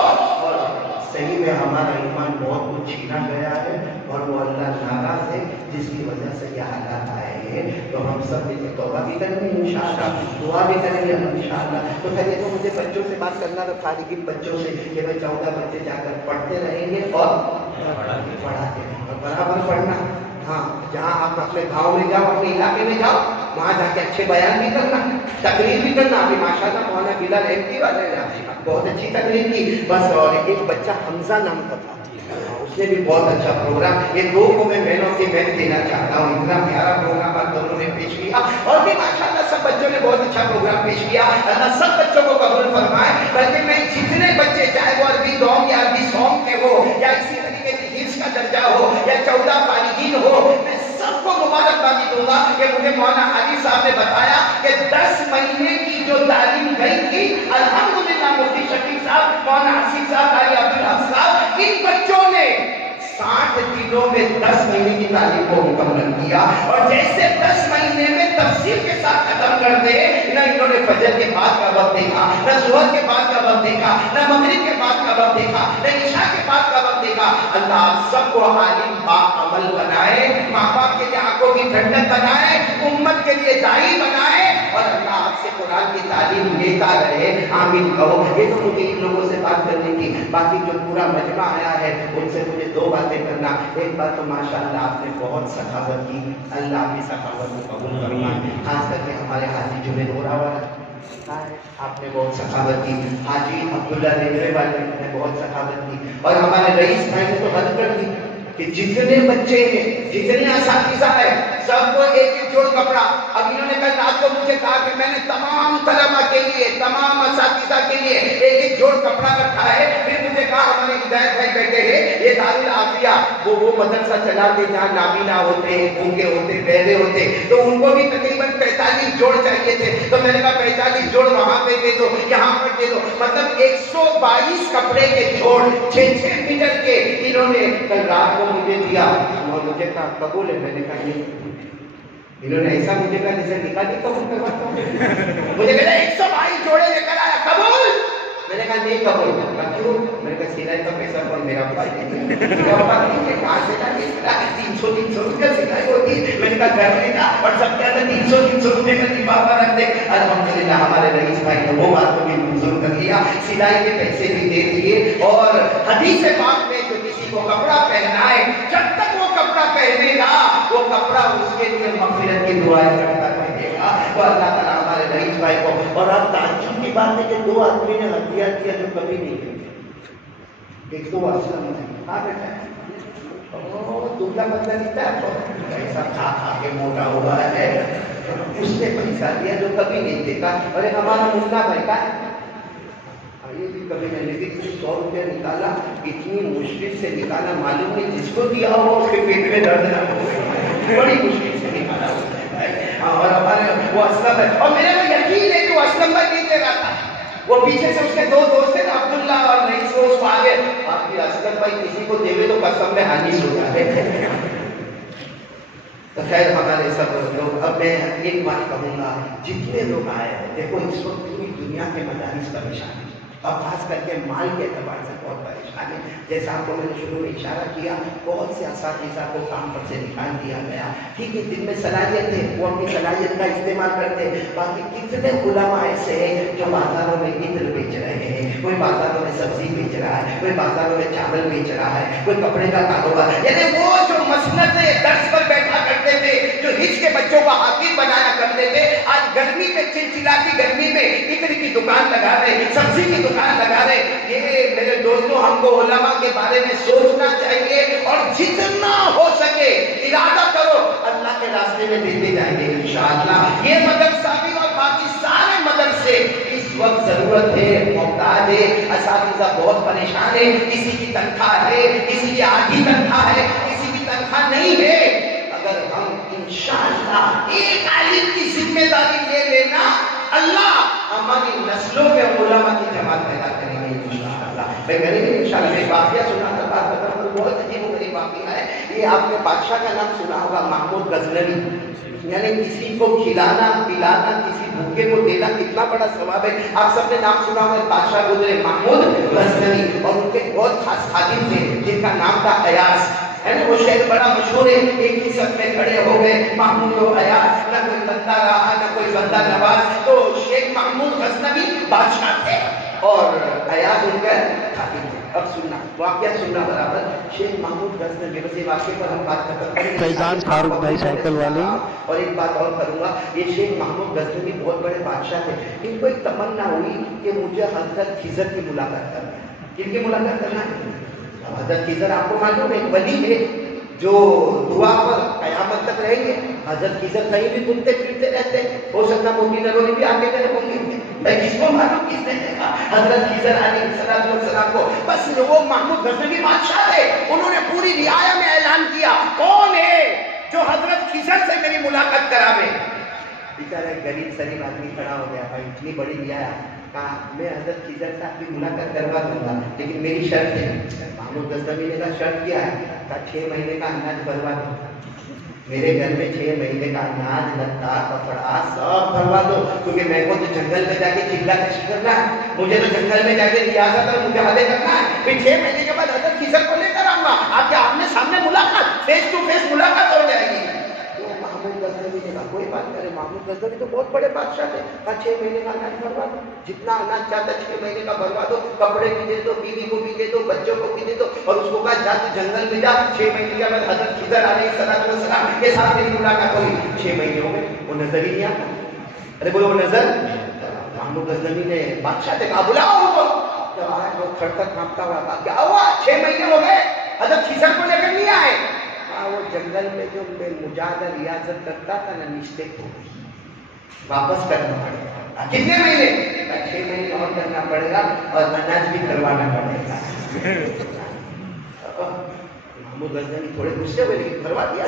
صحیح میں ہمارا ایمان بہت کچھ چھینا گیا ہے, اور وہ اللہ ناراض ہے جس کی وجہ سے یہ حالات آئے ہیں. تو ہم سب مل کے توبہ بھی کریں گے انشاءاللہ, دعا بھی کریں گے انشاءاللہ. تو پہلے تو مجھے بچوں سے بات کرنا تھا, فارغین بچوں سے, کہ بھائی 14 بچے جا کر پڑھتے رہیں گے اور پڑھاتے رہیں گے, برابر پڑھنا. ہاں, جہاں آپ اپنے گاؤں میں جاؤ, اپنے علاقے میں جاؤ, وہاں جا کے اچھے بیان بھی کرنا, تقریر بھی کرنا. ابھی ماشاءاللہ مولانا بلال احمدی والے بہت اچھی تقریر کی. بس اور ایک بچہ حمزہ نام کا تھا, اس نے بھی بہت اچھا پروگرام. یہ دو کو میں بہنوں کی میں دینا چاہتا ہوں, اتنا پیارا پروگرام آپ دونوں نے پیش کیا. اور بھی ماشاءاللہ سب بچوں نے بہت اچھا پروگرام پیش کیا. اللہ سب بچوں کو قبول فرمائے. بلکہ میں جتنے بچے, چاہے وہ عربی دوم یا عربی سونگ کے ہو, یا اسی طریقے سے حفظ کا درجہ ہو, یا 14 فارغین ہو, میں سب کو مبارکبادی دوں گا کہ مجھے مولانا علی صاحب نے بتایا کہ 10 مہینے کی جو تعلیم گئی تھی, الحمدللہ مفتی شفیق صاحب, مولانا حسین صاحب, قاری عبدالحق صاحب, ان بچوں نے 60 دنوں میں 10 مہینے کی تعلیم کو مکمل کیا. اور جیسے 10 مہینے میں تفصیل کے ساتھ ختم کر دے, نہ انہوں نے فجر کے بعد کا وقت دیکھا, نہ ظہر کے بعد کا وقت دیکھا, نہ مغرب کے بعد کا وقت دیکھا, نہ عشاء کے بعد کا وقت دیکھا. اللہ آپ سب کو عالم با عمل بنائے, ماں باپ کے لیے آنکھوں کی ٹھنڈک بنائے, امت کے لیے داعی بنائے, اور اللہ آپ سے قرآن کی تعلیم لیتا رہے. آمین کہو. یہ تو مجھے ان لوگوں سے بات کرنے کی. باقی جو پورا مجمع آیا ہے ان سے مجھے 2 باتیں کرنا. ایک بات تو ماشاءاللہ آپ نے بہت سخاوت کی, اللہ آپ کی سخاوت کو قبول فرمائے. خاص کر کے ہمارے حاجی جنید ہو رہا ہے, آپ نے بہت سخاوت کی. حاجی عبداللہ ریلوے والے نے بہت سخاوت کی. اور ہمارے رئیس بھائی نے تو حد کر دی کہ جتنے بچے ہیں, جتنے اساتذہ ہیں, سب کو ایک ایک جوڑ کپڑا. اب انہوں نے کل رات کو مجھے کہا کہ میں نے تمام طلباء کے لیے, تمام اساتذہ کے لیے ایک ایک جوڑ کپڑا رکھا ہے. پھر مجھے کہا ہمارے ہدایت بھائی بیٹھے ہیں, یہ دارالعافیہ وہ مدرسہ چلاتے جہاں نابینا ہوتے ہیں, گونگے ہوتے, بہرے ہوتے, تو ان کو بھی تقریباً 45 جوڑ چاہیے تھے. تو میں نے کہا 45 جوڑ وہاں پہ دے دو, یہاں پر دے دو. مطلب 122 کپڑے کے جوڑ 6-6 میٹر کے انہوں نے کل رات کو مجھے دیا. اور مجھے کہا قبول ہے, میں نے کہا نہیں. انہوں نے ایسا مجھے کہا جیسے نکاح کی قبول کرواتا ہوں. مجھے کہا 122 جوڑے لے کر آیا, قبول. میں نے کہا نہیں قبول. کیوں؟ میں نے کہا سلائی کا پیسہ کون میرا بھائی نہیں, کہاں سے 300 روپیہ سلائی ہوتی. میں نے کہا گھر میں کا, اور سب کے اندر 300 روپے کا لفافہ رکھ دے. الحمدللہ ہمارے رئیس بھائی نے وہ بات کو بھی منظور کر لیا, سلائی کے پیسے بھی دے دیے. اور حدیث پاک میں جو کسی کو کپڑا پہنائے, جب تک وہ کپڑا پہنے گا وہ کپڑا اس کے لیے مغفرت کی دعائیں کرتا رہے گا. تو اللہ تعالیٰ ہمارے رئیس بھائی کو. اور اب تعجب کی بات ہے کہ 2 آدمی نے ہتھیار کیا جو کبھی نہیں کیا. ایک تو اسلم ہے, ہاں بیٹا, دبلا پتلا دکھتا ہے, ایسا کھا کھا کے موٹا ہوا ہے, اس نے پیسہ دیا جو کبھی نہیں دیکھا. اور ایک ہمارا منا بھائی کا, یہ بھی کبھی میں نے بھی 100 روپیہ نکالا, اتنی مشکل سے نکالا, معلوم نہیں جس کو دیا ہو اس کے پیٹ میں درد نہ ہو, بڑی مشکل سے نکالا. اور ہمارے وہ اسلم ہے, اور میرے کو یقین ہے کہ وہ اسلم بھائی نہیں دے رہا تھا. وہ پیچھے سے اس کے 2 دوست تھے نا, عبداللہ اور رئیس, کو اس کو آگے, آپ کی اسلم بھائی کسی کو دے تو قسم میں حانیس ہو جاتے. تو خیر ہمارے سب لوگ. اب میں ایک بات کہوں گا, جتنے لوگ آئے ہیں, دیکھو اس وقت پوری دنیا کے مدارس پریشان ہیں, اور خاص کر کے مال کے اعتبار سے بہت پریشان ہے. جیسا آپ کو میں نے شروع میں اشارہ کیا, بہت سے اساتذہ کو کام پر سے نکال دیا گیا. ٹھیک ہے, جن میں صلاحیت ہے وہ اپنی صلاحیت کا استعمال کرتے ہیں. باقی کتنے علماء ایسے ہیں جو بازاروں میں عطر بیچ رہے ہیں, کوئی بازاروں میں سبزی بیچ رہا ہے, کوئی بازاروں میں چاول بیچ رہا ہے, کوئی کپڑے کا کاروبار. یعنی وہ جو مسند درس پر بیٹھا کرتے تھے, جو ہج کے بچوں کو حافظ بنایا کرتے تھے, آج گرمی میں, چلچلاتی گرمی میں عطر کی دکان لگا رہے, سبزی کی دکان لگا رہے. یہ میرے دوستوں, ہم کو علماء کے بارے میں سوچنا چاہیے, اور جتنا ہو سکے ارادہ کرو, اللہ کے راستے میں دیتے جائیں گے انشاءاللہ. یہ مدرسہ بھی اور باقی سارے مدرسے اس وقت ضرورت ہے, محتاج ہے. اساتذہ بہت پریشان ہے, کسی کی تنخواہ ہے, کسی کی آدھی تنخواہ ہے, کسی کی تنخواہ نہیں ہے. اگر ہم انشاءاللہ ایک عالم کی ذمہ داری لے لینا, اللہ ہماری نسلوں میں علماء کی جماعت پیدا کریں گے انشاءاللہ. میں کریں گے انشاءاللہ. میں واقعہ سنا کر بات بتاؤں تو بہت عجیب و غریب واقعہ ہے. یہ آپ نے بادشاہ کا نام سنا ہوگا, محمود غزنوی. یعنی کسی کو کھلانا پلانا, کسی بھوکے کو دینا کتنا بڑا ثواب ہے. آپ سب نے نام سنا ہوگا, بادشاہ گزرے محمود غزنوی, اور ان کے بہت خاص خادم تھے جن کا نام تھا ایاز. ہے نا وہ شعر بڑا مشہور ہے، ایک ہی سب میں کھڑے ہو گئے محمود و ایاز، نہ کوئی بندہ رہا نہ کوئی بندہ نواز، تو شیخ محمود غزنوی بادشاہ تھے اور ایاز ان کا خادم تھے۔ اب سننا واقعہ سننا برابر، شیخ محمود غزنوی، بس یہ واقعے پر ہم بات کرتے ہیں فیضان فاروق بھائی سائیکل والے۔ اور ایک بات اور کروں گا، یہ شیخ محمود غزنوی بہت بڑے بادشاہ تھے، ان کو ایک تمنا ہوئی کہ مجھے حضرت خضر کی ملاقات کرنا ہے۔ کن کی ملاقات کرنا ہے؟ حضرت خضر آپ کو معلوم ہے ایک ولی ہے جو دعا پر قیامت تک رہیں گے۔ حضرت خضر کہیں بھی گھومتے پھرتے رہتے، ہو سکتا موتی نروری بھی آگے گئے ہوں گے، کس کو معلوم کس نے دیکھا حضرت خضر علیہ السلام کو؟ بس وہ محمود غزنوی بادشاہ تھے، انہوں نے پوری رعایا میں اعلان کیا کون ہے جو حضرت خضر سے میری ملاقات کراوے۔ بیچارہ غریب سلیم آدمی کھڑا ہو گیا، بھائی اتنی بڑی رعایا، کہا میں حضرت خضر صاحب کی ملاقات کروا دوں گا لیکن میری شرط ہے۔ محمود غزنوی نے کہا شرط کیا ہے؟ کہا 6 مہینے کا اناج بھروا دو، میرے گھر میں 6 مہینے کا اناج لتا کپڑا سب بھروا دو، کیونکہ میں کو تو جنگل میں جا کے چلا کشی کرنا ہے، مجھے تو جنگل میں جا کے ریاضت اور مجاہدے کرنا ہے، پھر 6 مہینے کے بعد حضرت خضر کو لے کر آؤں گا، آپ کے آمنے سامنے ملاقات، فیس ٹو فیس ملاقات ہو جائے گی۔ محمود غزنوی نے کہا کوئی بات کرے، محمود غزنوی تو بہت بڑے بادشاہ تھے، کہا 6 مہینے کا اناج بھروا دو، جتنا اناج چاہتا 6 مہینے کا بھروا دو، کپڑے بھی دے دو، بیوی کو بھی دے دو، بچوں کو بھی دے دو، اور اس کو کہا جا تو جنگل میں جا، 6 مہینے کے بعد حضرت خضر علیہ السلام کے ساتھ میری ملاقات ہوئی۔ 6 مہینے ہو گئے، وہ نظر ہی نہیں آتا، ارے بولو وہ نظر۔ محمود غزنوی نے بادشاہ سے کہا بلاؤ ان کو، جب آئے وہ کھڑتا کھانپتا ہوا کہا کیا ہوا 6 مہینے ہو گئے حضرت خضر کو لے کر نہیں آئے؟ وہ جنگل میں جو میں مجاہدہ ریاضت کرتا تھا نا، مسٹیک ہو گئی، واپس کرنا پڑے گا۔ کتنے مہینے؟ 6 مہینے اور کرنا پڑے گا اور اناج بھی کروانا پڑے گا۔ محمود غزنوی تھوڑے غصے ہوئے لیکن کروا دیا،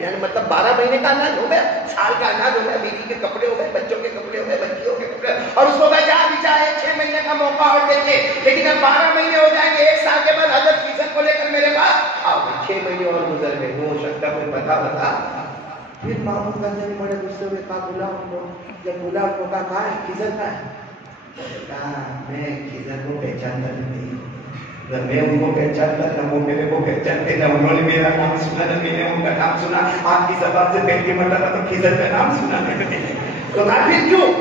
یعنی مطلب 12 مہینے کا اناج ہو گیا، سال کا اناج ہو گیا، بیوی کے کپڑے ہو گئے، بچوں کے کپڑے ہو گئے، بچیوں کے کپڑے، اور اس کو کہا جا بیچارے 6 مہینے کا موقع اور دیتے، لیکن اب 12 مہینے ہو جائیں گے، 1 سال کے بعد حضرت خضر کو لے کر میرے پاس آؤ۔ 6 مہینے اور گزر گئے، ہو سکتا کوئی بتا۔ پھر محمود غزنوی بڑے غصے ہوئے، کہا بلا ان کو، جب بلا ان کو کہا کہاں ہے خضر؟ کہاں ہے؟ کہا میں خضر کو پہچانتا نہیں، نہ میں ان کو پہچانتا، نہ وہ میرے کو پہچانتے، نہ انہوں نے میرا نام سنا نہ میں نے ان کا نام سنا، آپ کی زبان سے پہلی مرتبہ تو خضر کا نام سنا میں نے، تو کہا پھر کیوں؟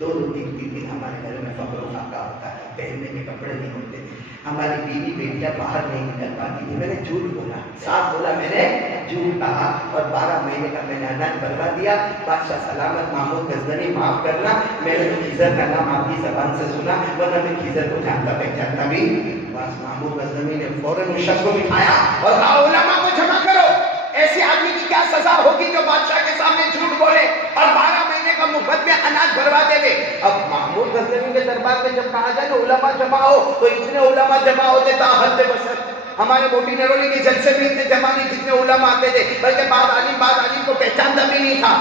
دو 3 دن ہمارے گھر میں فقر و فاقہ ہوتا ہے، پہننے کے کپڑے نہیں ہوتے، ہماری بیوی بیٹیاں باہر نہیں نکل پاتی تھی، میں نے جھوٹ بولا، صاف بولا، میں نے جھوٹ کہا اور 12 مہینے کا میں نے اناج بھروا دیا۔ بادشاہ سلامت، محمود غزنوی معاف کرنا، میں نے تو خضر کا نام آپ کی زبان سے سنا، ورنہ میں خضر کو جانتا پہچانتا بھی۔ بس محمود غزنوی نے فوراً اس شخص کو بٹھایا اور کہا علماء کو جمع کرو، ایسے آدمی کی کیا سزا ہوگی جو بادشاہ کے سامنے جھوٹ بولے اور 12 مہینے کا مفت میں اناج بھروا دے دے۔ اب محمود غزنوی کے دربار میں جب کہا جائے نا علماء جمع ہو، تو اتنے علماء جمع ہوتے تا حد بشر، ہمارے موٹی نرولی کے جلسے میں اتنے جمع نہیں جتنے علماء آتے تھے، بلکہ بعض عالم کو پہچانتا بھی نہیں تھا۔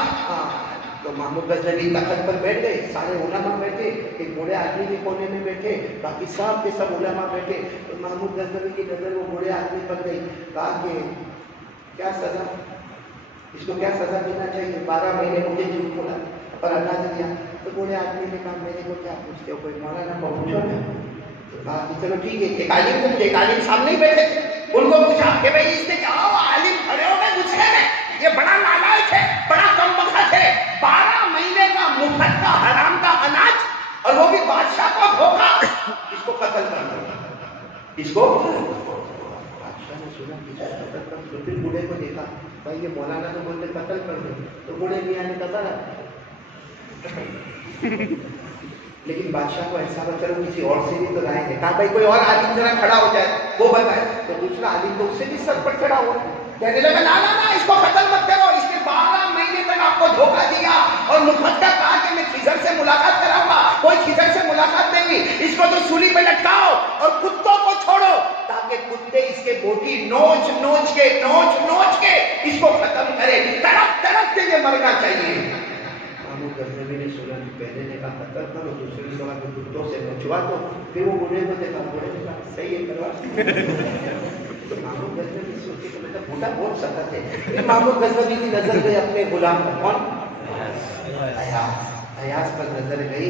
تو محمود غزنوی تخت پر بیٹھ گئے، سارے علماء بیٹھے، ایک بوڑھے آدمی بھی کونے میں بیٹھے، باقی سب کے سب علماء بیٹھے۔ تو محمود غزنوی کی نظر وہ بوڑھے آدمی پر گئی، کہا کہ کیا سزا، اس کو کیا سزا دینا چاہیے؟ 12 مہینے مجھے جھوٹ بولا اور اناج دیا۔ تو بوڑھے آدمی نے کہا میرے کو کیا پوچھتے ہو، کوئی مولانا پہنچو نا۔ تو کہا کہ چلو ٹھیک ہے، ایک عالم کو، ایک عالم سامنے ہی بیٹھے تھے، ان کو پوچھا کہ بھائی اس نے کیا ہوا؟ عالم کھڑے ہو گئے غصے میں، یہ بڑا نالائق ہے، بڑا کم بخت ہے، 12 مہینے کا مفت کا حرام کا اناج اور وہ بھی بادشاہ کا دھوکہ، اس کو قتل کر دو، اس کو۔ بادشاہ نے سنا قتل کر دو، پھر بوڑھے کو دیکھا، بھائی یہ مولانا تو بولتے قتل کر دو، تو بوڑھے میاں نے کہا لیکن بادشاہ کو ایسا چلو کسی اور سے بھی تو رائے دے، کہا بھائی کوئی اور عالم ذرا کھڑا ہو جائے وہ بتائے۔ تو دوسرا عالم تو اس سے بھی سر پر چڑھا ہوا، کہنے لگا نا اس کو قتل مت کرو، اس نے 12 مہینے تک آپ کو دھوکہ دیا اور مفت کا کہا کہ میں خضر سے ملاقات کراؤں گا، کوئی خضر سے ملاقات نہیں ہوئی، اس کو تو سولی پہ لٹکاؤ اور کتوں کو چھوڑو تاکہ کتے اس کے بوٹی نوچ نوچ کے اس کو ختم کرے، تڑپ کے یہ مرنا چاہیے۔ محمود غزنوی نے سنا، پہلے نے کہا قتل کرو، دوسرے نے کہا کہ کتوں سے نچوا دو، پھر وہ بوڑھے کو دیکھا، بوڑھے نے کہا صحیح ہے کروا۔ تو محمود غزنوی سوچے کہ مطلب بوڑھا بہت سخت ہے۔ پھر محمود غزنوی کی نظر گئی اپنے غلام پر، کون؟ ایاز پر نظر گئی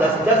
10-10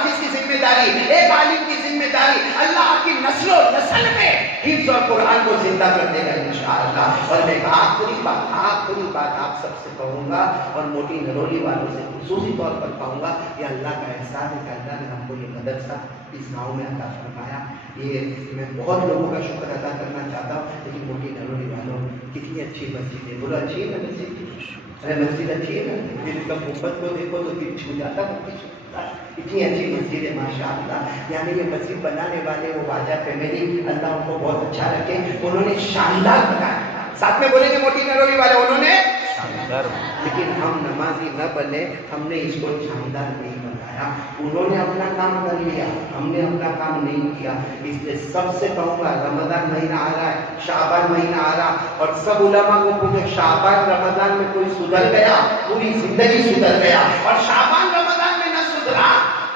حافظ کی ذمہ داری، ایک عالم کی ذمہ داری اللہ کی نسل و نسل میں حفظ اور قرآن کو زندہ کر دے گا انشاءاللہ۔ اور میں آخری بات آپ سب سے کہوں گا اور موٹی نرولی والوں سے خصوصی طور پر کہوں گا، یہ اللہ کا احسان ہے کہ اللہ نے ہم کو یہ مدرسہ اس گاؤں میں عطا فرمایا۔ یہ میں بہت لوگوں کا شکر ادا کرنا چاہتا ہوں، لیکن موٹی نرولی والوں کتنی اچھی مسجد ہے، بولو اچھی ہے مسجد؟ ارے مسجد اچھی ہے نا، دل کا محبت کو دیکھو تو دل چھو جاتا ہے، اتنی اچھی مسجد ہے ماشاءاللہ۔ یعنی یہ مسجد بنانے والے وہ باجا فیملی، اللہ ان کو بہت اچھا رکھے، انہوں نے شاندار بنایا۔ ساتھ میں بولیں گے موٹی نرولی والے، انہوں نے شاندار، لیکن ہم نمازی نہ بنے، ہم نے اس کو شاندار نہیں بنایا۔ انہوں نے اپنا کام کر لیا، ہم نے اپنا کام نہیں کیا۔ اس لیے سب سے کہوں گا، رمضان مہینہ آ رہا ہے، شعبان مہینہ آ رہا، اور سب علماء کو پوچھو شعبان رمضان میں کوئی سدھر گیا، پوری زندگی سدھر گیا، اور شعبان رمضان میں نہ سدھرا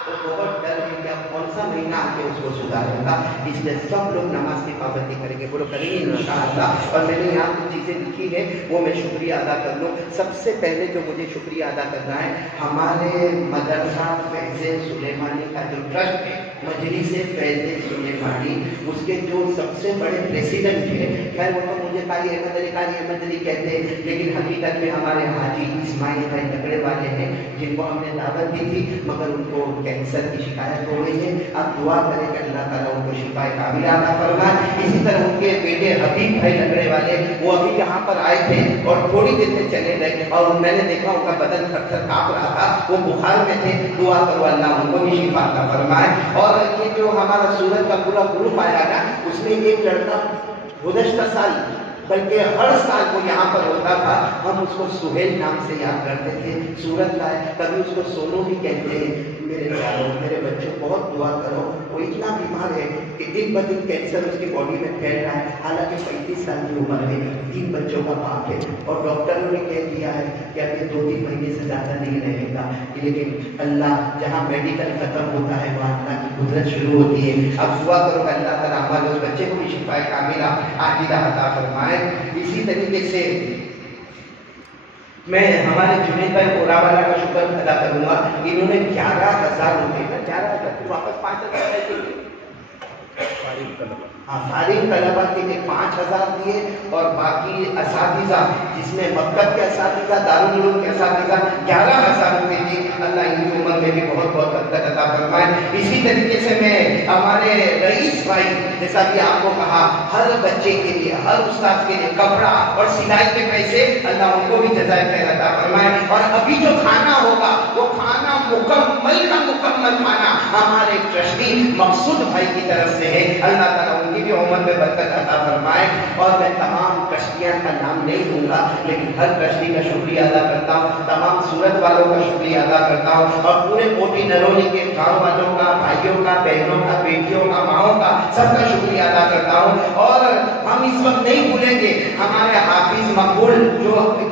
تو بہت ڈر ہے کہ اب کون سا مہینہ آ کے اس کو سدھارے گا۔ اس لیے سب لوگ نماز کی پابندی کریں گے، بولو کریں گے انشاءاللہ۔ اور میں نے یہاں کچھ چیزیں لکھی ہیں، وہ میں شکریہ ادا کر لوں۔ سب سے پہلے جو مجھے شکریہ ادا کرنا ہے، ہمارے مدرسہ فیض سلیمانی کا جو ٹرسٹ ہے، مجلس فیض سلیمانی، اس کے جو سب سے بڑے پریسیڈنٹ ہیں، خیر وہ تو مجھے قاری احمد علی کہتے ہیں، لیکن حقیقت میں ہمارے حاجی اسماعیل بھائی تکڑے والے ہیں، جن کو ہم نے دعوت دی تھی، مگر ان کو کینسر کی شکایت ہو گئی ہے۔ آپ دعا کریں کہ اللہ تعالیٰ ان کو شفا کاملہ عطا فرمائے۔ اسی طرح ان کے بیٹے حبیب بھائی تکڑے والے، وہ ابھی یہاں پر آئے تھے اور تھوڑی دیر میں چلے گئے، اور میں نے دیکھا ان کا بدن تھر تھر کانپ رہا تھا، وہ بخار میں تھے۔ دعا کرو اللہ ان کو بھی شفا عطا فرمائے۔ اور یہ جو ہمارا سورت کا پورا گروپ آیا نا، اس میں ایک لڑکا گزشتہ سال، بلکہ ہر سال وہ یہاں پر ہوتا تھا، ہم اس کو سہیل نام سے یاد کرتے تھے، سورت کا ہے، کبھی اس کو سونو بھی کہتے ہیں۔ میرے پیاروں، میرے بچوں بہت دعا کرو، وہ اتنا بیمار ہے کہ دن بہ دن کینسر اس کی باڈی میں پھیل رہا ہے، حالانکہ 35 سال کی عمر ہے، 3 بچوں کا باپ ہے، اور ڈاکٹروں نے کہہ دیا ہے کہ اب یہ 2-3 مہینے سے زیادہ نہیں رہے گا۔ لیکن اللہ جہاں میڈیکل ختم ہوتا ہے وہاں اللہ کی قدرت شروع ہوتی ہے۔ اب دعا کرو کہ اللہ تعالیٰ ہمارے اس بچے کو بھی شفا کاملہ عاجلہ عطا فرمائے۔ اسی طریقے سے میں ہمارے جنید بھائی پورا والا کا شکر ادا کروں گا، انہوں نے 11,000 روپے کا 11,000 واپس 5,000 فارغ طلبہ کے لیے 5,000 دیے، اور باقی اساتذہ جس میں مکتب کے اساتذہ، دارالعلوم کے اساتذہ 11,000 روپے دیے۔ اللہ ان کی عمر میں بھی بہت بہت برکت عطا فرمائے۔ اسی طریقے سے میں ہمارے رئیس بھائی، جیسا کہ آپ کو کہا، ہر بچے کے لیے، ہر استاد کے لیے کپڑا اور سلائی کے پیسے، اللہ ان کو بھی جزائے خیر عطا فرمائے۔ اور ابھی جو کھانا ہوگا وہ کھانا مکمل کا مکمل کھانا ہمارے ٹرسٹی مقصود بھائی کی طرف سے ہے، اللہ تعالیٰ ان کی بھی عمر میں برکت عطا فرمائے۔ اور میں تمام ٹرسٹیاں کا نام نہیں دوں گا، لیکن ہر ٹرسٹی کا شکریہ ادا کرتا ہوں، تمام سورت والوں کا شکریہ ادا کرتا ہوں، اور پورے موٹی نرولی کے گاؤں والوں کا، بھائیوں کا، بہنوں کا، بیٹیوں کا، ماؤں کا، سب کا شکریہ ادا کرتا ہوں۔ اور ہم اس وقت نہیں بھولیں گے ہمارے حافظ مقبول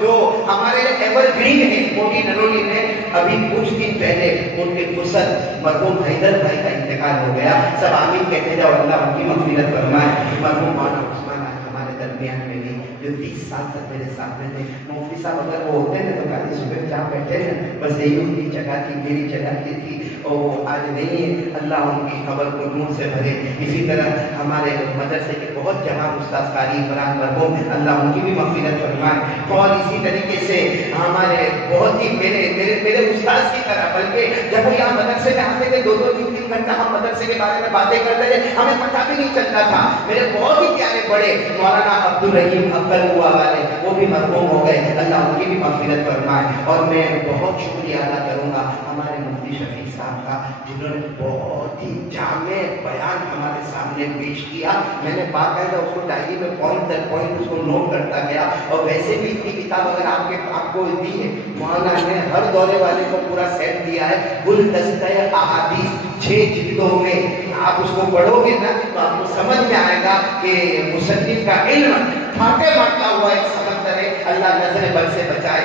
جو ہمارے ایور گرین ہے موٹی نرولی میں، ابھی کچھ دن پہلے ان کے قصد مرحوم حیدر بھائی کا انتقال ہو گیا۔ سب آمین کہتے جاؤ، اللہ ان کی مغفرت فرمائے۔ مرحوم مولانا عثمان آج ہمارے درمیان میں نہیں، جو 30 سال تک میرے ساتھ میں تھے۔ مفتی صاحب اگر وہ ہوتے ہیں تو کہتے صبح جہاں بیٹھے ہیں، بس یہی ان کی جگہ تھی، میری جگہ تھی، اور وہ آج نہیں ہے، اللہ ان کی قبر کو نور سے بھرے۔ اسی طرح ہمارے مدرسے کے بہت جوان استاد قاری عمران مرحوم، اللہ ان کی بھی مغفرت فرمائے۔ اور اسی طریقے سے ہمارے بہت ہی میرے استاد کی طرح، بلکہ جب وہ یہاں مدرسے میں آتے تھے 2-3 گھنٹہ ہم مدرسے کے بارے میں باتیں کرتے تھے، ہمیں پتہ بھی نہیں چلتا تھا۔ میرے بہت ہی پیارے بڑے مولانا عبدالرحیم عقل ہوا والے، وہ بھی مرحوم ہو گئے، اللہ ان کی بھی مغفرت فرمائے۔ اور میں بہت شکریہ ادا کروں گا ہمارے مفتی شفیع صاحب کا، جنہوں نے بہت ہی جامع بیان ہمارے سامنے پیش کیا۔ میں نے باقاعدہ اس کو ڈائری میں پوائنٹ در پوائنٹ اس کو نوٹ کرتا گیا، اور ویسے بھی اتنی کتاب اگر آپ کو دی ہے، مولانا نے ہر دورے والے کو پورا سیٹ دیا ہے، گلدستہ احادیث 6 جلدوں میں۔ آپ اس کو پڑھو گے نا تو آپ کو سمجھ میں آئے گا کہ مصنف کا علم پھاٹے بانٹتا ہوا ایک سمندر ہے، اللہ نظر بد سے بچائے۔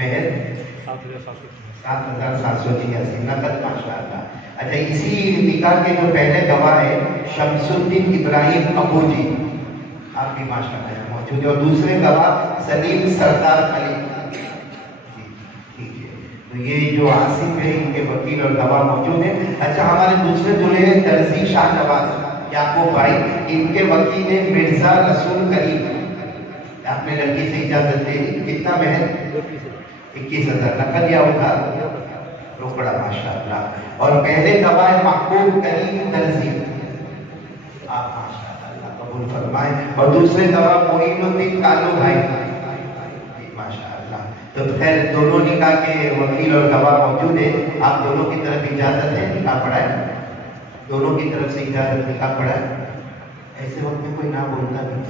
مہر 7,783 نقد ماشاء اللہ. اچھا اسی نکاح کے جو پہلے گواہ ہے شمس الدین ابراہیم ابو جی آپ بھی ماشاء اللہ موجود ہے، اور دوسرے گواہ سلیم سردار علی. تو یہ جو عاصف ہے ان کے وکیل اور گواہ موجود ہیں. اچھا ہمارے دوسرے دلہے درزی شاہ نواز یعقوب بھائی، ان کے وکیل ہیں مرزا رسول کریم. آپ نے لڑکی سے اجازت دے دی. کتنا مہر؟ 21,000 نقد یا ادھار؟ روکڑا ماشاء اللہ. اور پہلے گواہ محبوب کریم درزی آپ ماشاء اللہ قبول فرمائیں. اور دوسرے گواہ معین الدین کالو بھائی ماشاء اللہ. تو خیر دونوں نکاح کے وکیل اور گواہ موجود ہیں. آپ دونوں کی طرف اجازت ہے نکاح پڑھائیں؟ دونوں کی طرف سے اجازت نکاح پڑھائیں. ایسے وقت میں کوئی نہ بولتا نہیں.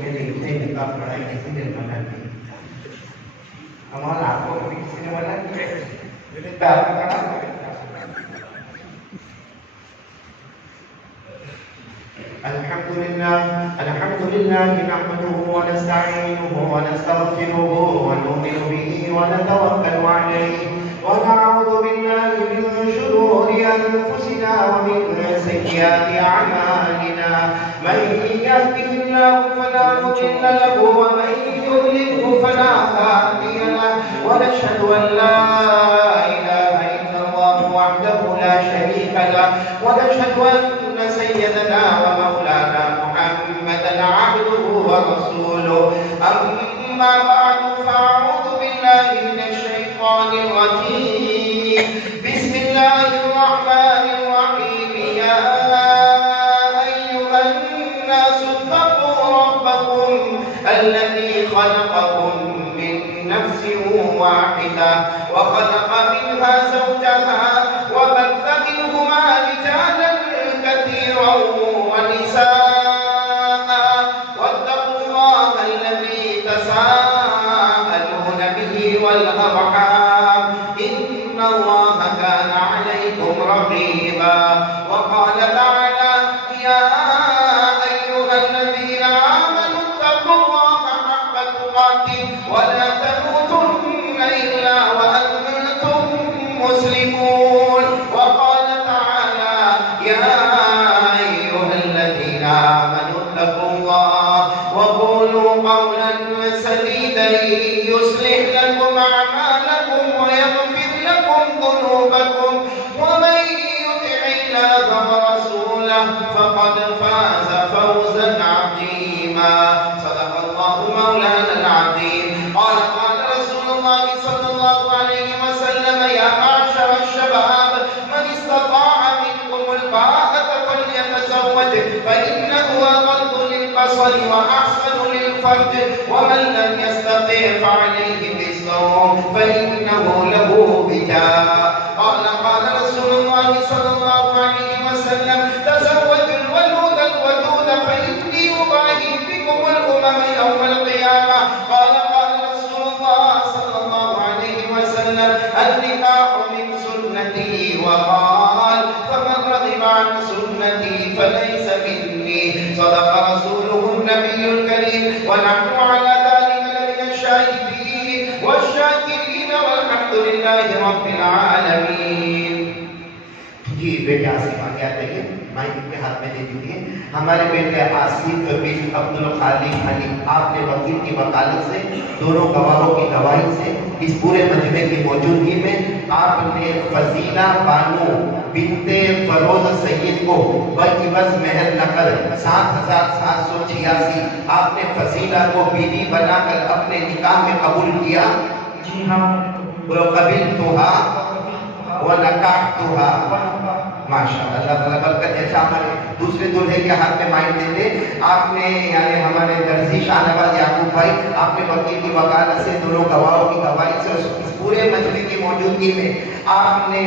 میں نے اتنے نکاح پڑھائے کسی نے منع نہیں. ہمارا آپ کو کبھی کسی نے منع کیا؟ الحمد لله نحمده ونستعينه ونستغفره ونؤمن به ونتوكل عليه ونعوذ بالله من شرور أنفسنا ومن سيئات أعمالنا. من يهده الله فلا مضل له ومن يضلله فلا هادي له. ونشهد أن لا إله إلا الله وحده لا شريك له. ونشهد أن سيدنا ومولانا محمدا عبده ورسوله. أما بعد فأعوذ بالله من الشيطان الرجيم. بسم الله الرحمن الرحيم. يا أيها الناس اتقوا ربكم الذي خلقكم من نفس واحدة وخلق منها زوجها وبث منهما رجالا كثيرا ونساء واتقوا الله الذي تساءلون به والأرحام إن الله كان عليكم رقيبا. وقال تعالى يا أيها الذين آمنوا اتقوا الله حق تقاته ولا تموتن إلا وأنتم مسلمون. وقال تعالى يا أيها الذين آمنوا اتقوا الله وقولوا قولا سديدا يصلح لكم أعمالكم ويغفر لكم ذنوبكم ومن يطع الله ورسوله فقد فاز فوزا عظيما. صدق الله مولانا العظيم. قال رسول الله صلى الله عليه وسلم يا معشر الشباب من استطاع منكم الباءة فليتزوج فإنه أغض للبصر وأحسن للفرج ومن لم يستطع فعليه بالصوم فإنه له وجاء. قال رسول الله صلى الله عليه وسلم تزوجوا الولود الودود فإني أباهي بكم الأمم يوم القيامة. قال رسول الله صلى الله عليه وسلم النكاح من سنتي. وقال فمن رغب عن سنتي فليس مني. صدق رسوله النبي الكريم ونحن على ذلك لمن الشاهدين والشاكرين والحمد لله رب العالمين. جی بیٹے آصف آگے آتے ہیں مائک کے ہاتھ میں دے دیجیے. ہمارے بیٹے آصف بن عبد الخالق علی آپ نے وکیل کی وکالت سے دونوں گواہوں کی گواہی سے اس پورے مجمع کی موجودگی میں آپ نے فضیلہ بانو بنت فروز سید کو بعوض مہر نقد 7,786 آپ نے فضیلہ کو بیوی بنا کر اپنے نکاح میں قبول کیا. جی ہاں. قبلتها ونکحتها. ماشاءاللہ اللہ تعالیٰ برکت. جیسا ہمارے دوسرے دولہے کے ہاتھ میں مائک دیتے آپ نے یعنی ہمارے درزی شاہ نواز یعقوب بھائی آپ نے وکیل کی وکالت سے دونوں گواہوں کی گواہی سے اس پورے مجمع کی موجودگی میں آپ نے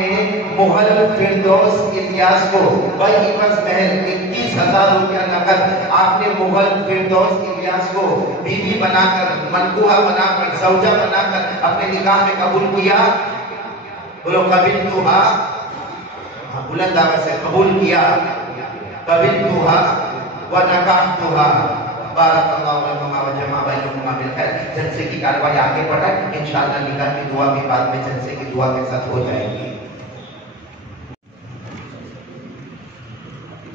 محل فردوس الیاس کو بعوض مہر 21,000 روپیہ نقد آپ نے محل فردوس الیاس کو بیوی بنا کر منکوحہ بنا کر زوجہ بنا کر اپنے نکاح میں قبول کیا. بولو قبلتها بلند آواز سے قبول کیا. قبلتها ونکحتها. بارک اللہ لکما وجمع بینکما بالخیر جلسے کی کارروائی آگے بڑھائیں، انشاءاللہ نکاح کی دعا بھی بعد میں جلسے کی دعا کے ساتھ ہو جائے گی۔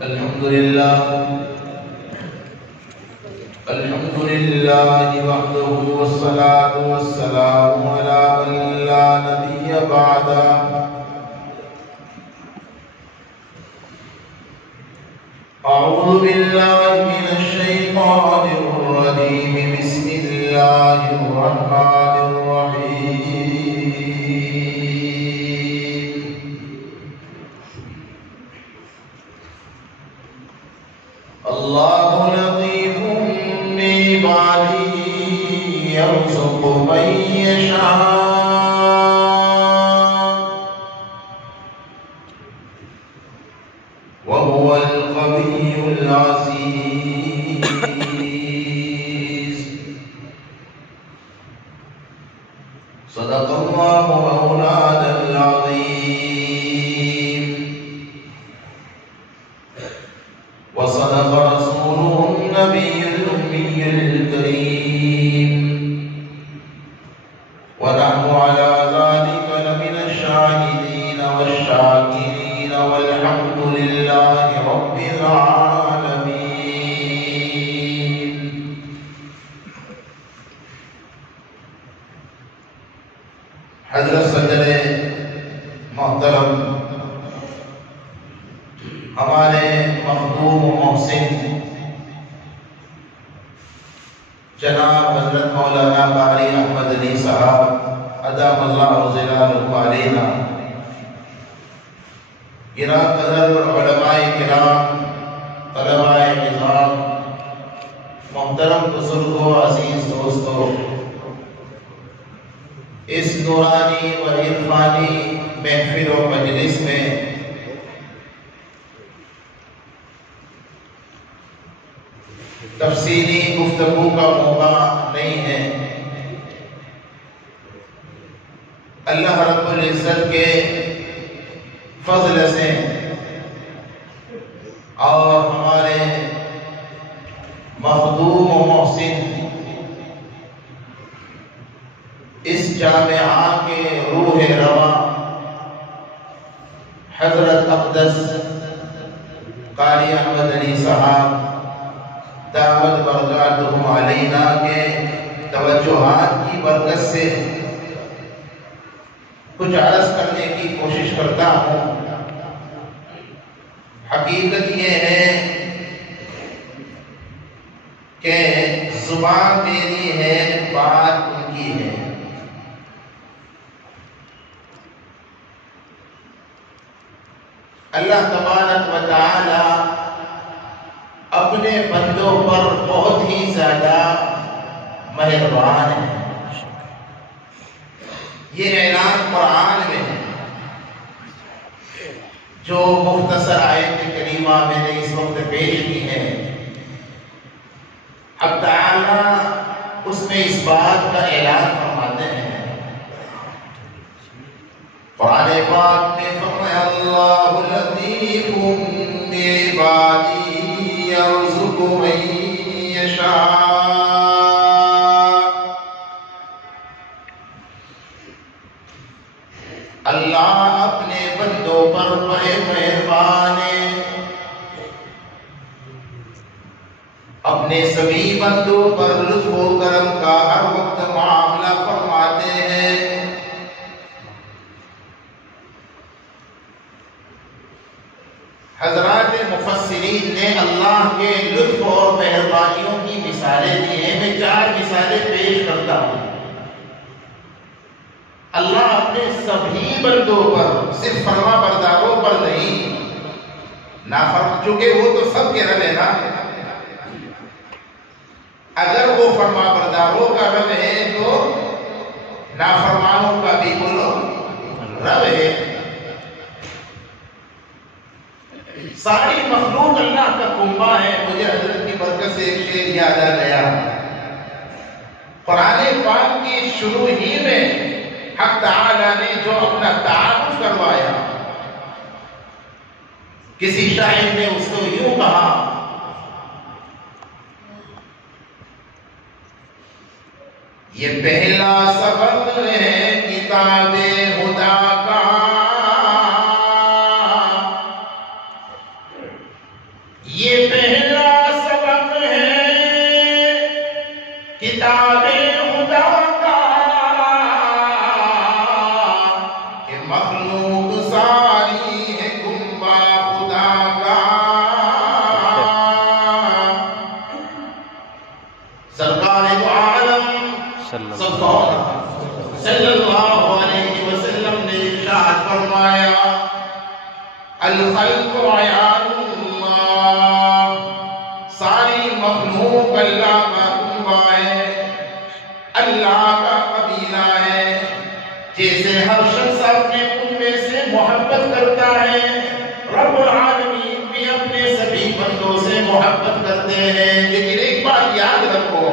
الحمدللہ وحدہ والصلاة والسلام علی من لا نبی بعدہ۔ اعوذ باللہ من الشیطان الرجیم، بسم اللہ الرحمن الرحیم۔ اللہ لطیف بعباده يرزق من يشاء وهو القوي العزيز۔ صدق الله مولانا العظيم وصدق رسوله النبي الأمي الكريم، ونحن على ذلك لمن الشاهدين والشاكرين والحمد لله رب العالمين۔ حضرت صدر محترم ہمارے مخدوم و محسن جناب حضرت مولانا قاری احمد علی صاحب ادام اللہ ظلالہ علینا، گراں قدر علماء کرام، طلباء نظام، محترم بزرگوں، عزیز دوستوں، اس نورانی و عرفانی محفل و مجلس میں تفصیلی گفتگو کا موقع نہیں ہے۔ اللہ رب العزت کے فضل سے اور ہمارے مخدوم و محسن اس جامعہ کے روح رواں حضرت اقدس قاری احمد علی صاحب دعوت برکاتہم علینا کے توجہات کی برکت سے کچھ عرض کرنے کی کوشش کرتا ہوں۔ حقیقت یہ ہے کہ زبان میری ہے، بات ان کی ہے۔ اللہ تبارک و تعالی اپنے بندوں پر بہت ہی زیادہ مہربان ہے۔ یہ اعلان قرآن میں ہے، جو مختصر آیت کریمہ میں نے اس وقت پیش کی ہے۔ اب تعالی اس میں اس بات کا اعلان فرماتے ہیں۔ قرآن پاک میں فرمایا اللہ لطیف بعباده يرزق من يشاء۔ اللہ اپنے بندوں پر بڑے مہربان ہے، اپنے سبھی بندوں پر لطف و کرم کا ہر وقت معاملہ فرماتے ہیں۔ حضرات مفسرین نے اللہ کے لطف اور مہربانیوں کی مثالیں دی ہیں۔ میں 4 مثالیں پیش کرتا ہوں۔ اللہ اپنے سبھی بندوں پر، صرف فرما برداروں پر نہیں، چونکہ وہ تو سب کے رب ہے نا۔ اگر وہ فرما برداروں کا رب ہے تو نافرمانوں کا بھی بولو رب ہے۔ ساری مخلوق اللہ کا کنبہ ہے۔ مجھے حضرت کی برکت سے ایک شعر یاد آ گیا۔ قرآن پاک کی شروع ہی میں حق تعالی نے جو اپنا تعارف کروایا، کسی شاعر نے اس کو یوں کہا یہ پہلا سبق ہے کتاب خدا کا، یہ پہلا سبق ہے کتاب خدا کا کہ مخلوق ساری ہے گنبا خدا کا۔ سرکار دو عالم صلی اللہ علیہ وسلم نے ارشاد فرمایا الخلق عیال اللہ، ساری مخلوق اللہ کا کنبہ ہے، اللہ کا قبیلہ ہے۔ جیسے ہر شخص اپنے کنبے سے محبت کرتا ہے، رب العالمین بھی اپنے سبھی بندوں سے محبت کرتے ہیں۔ لیکن ایک بات یاد رکھو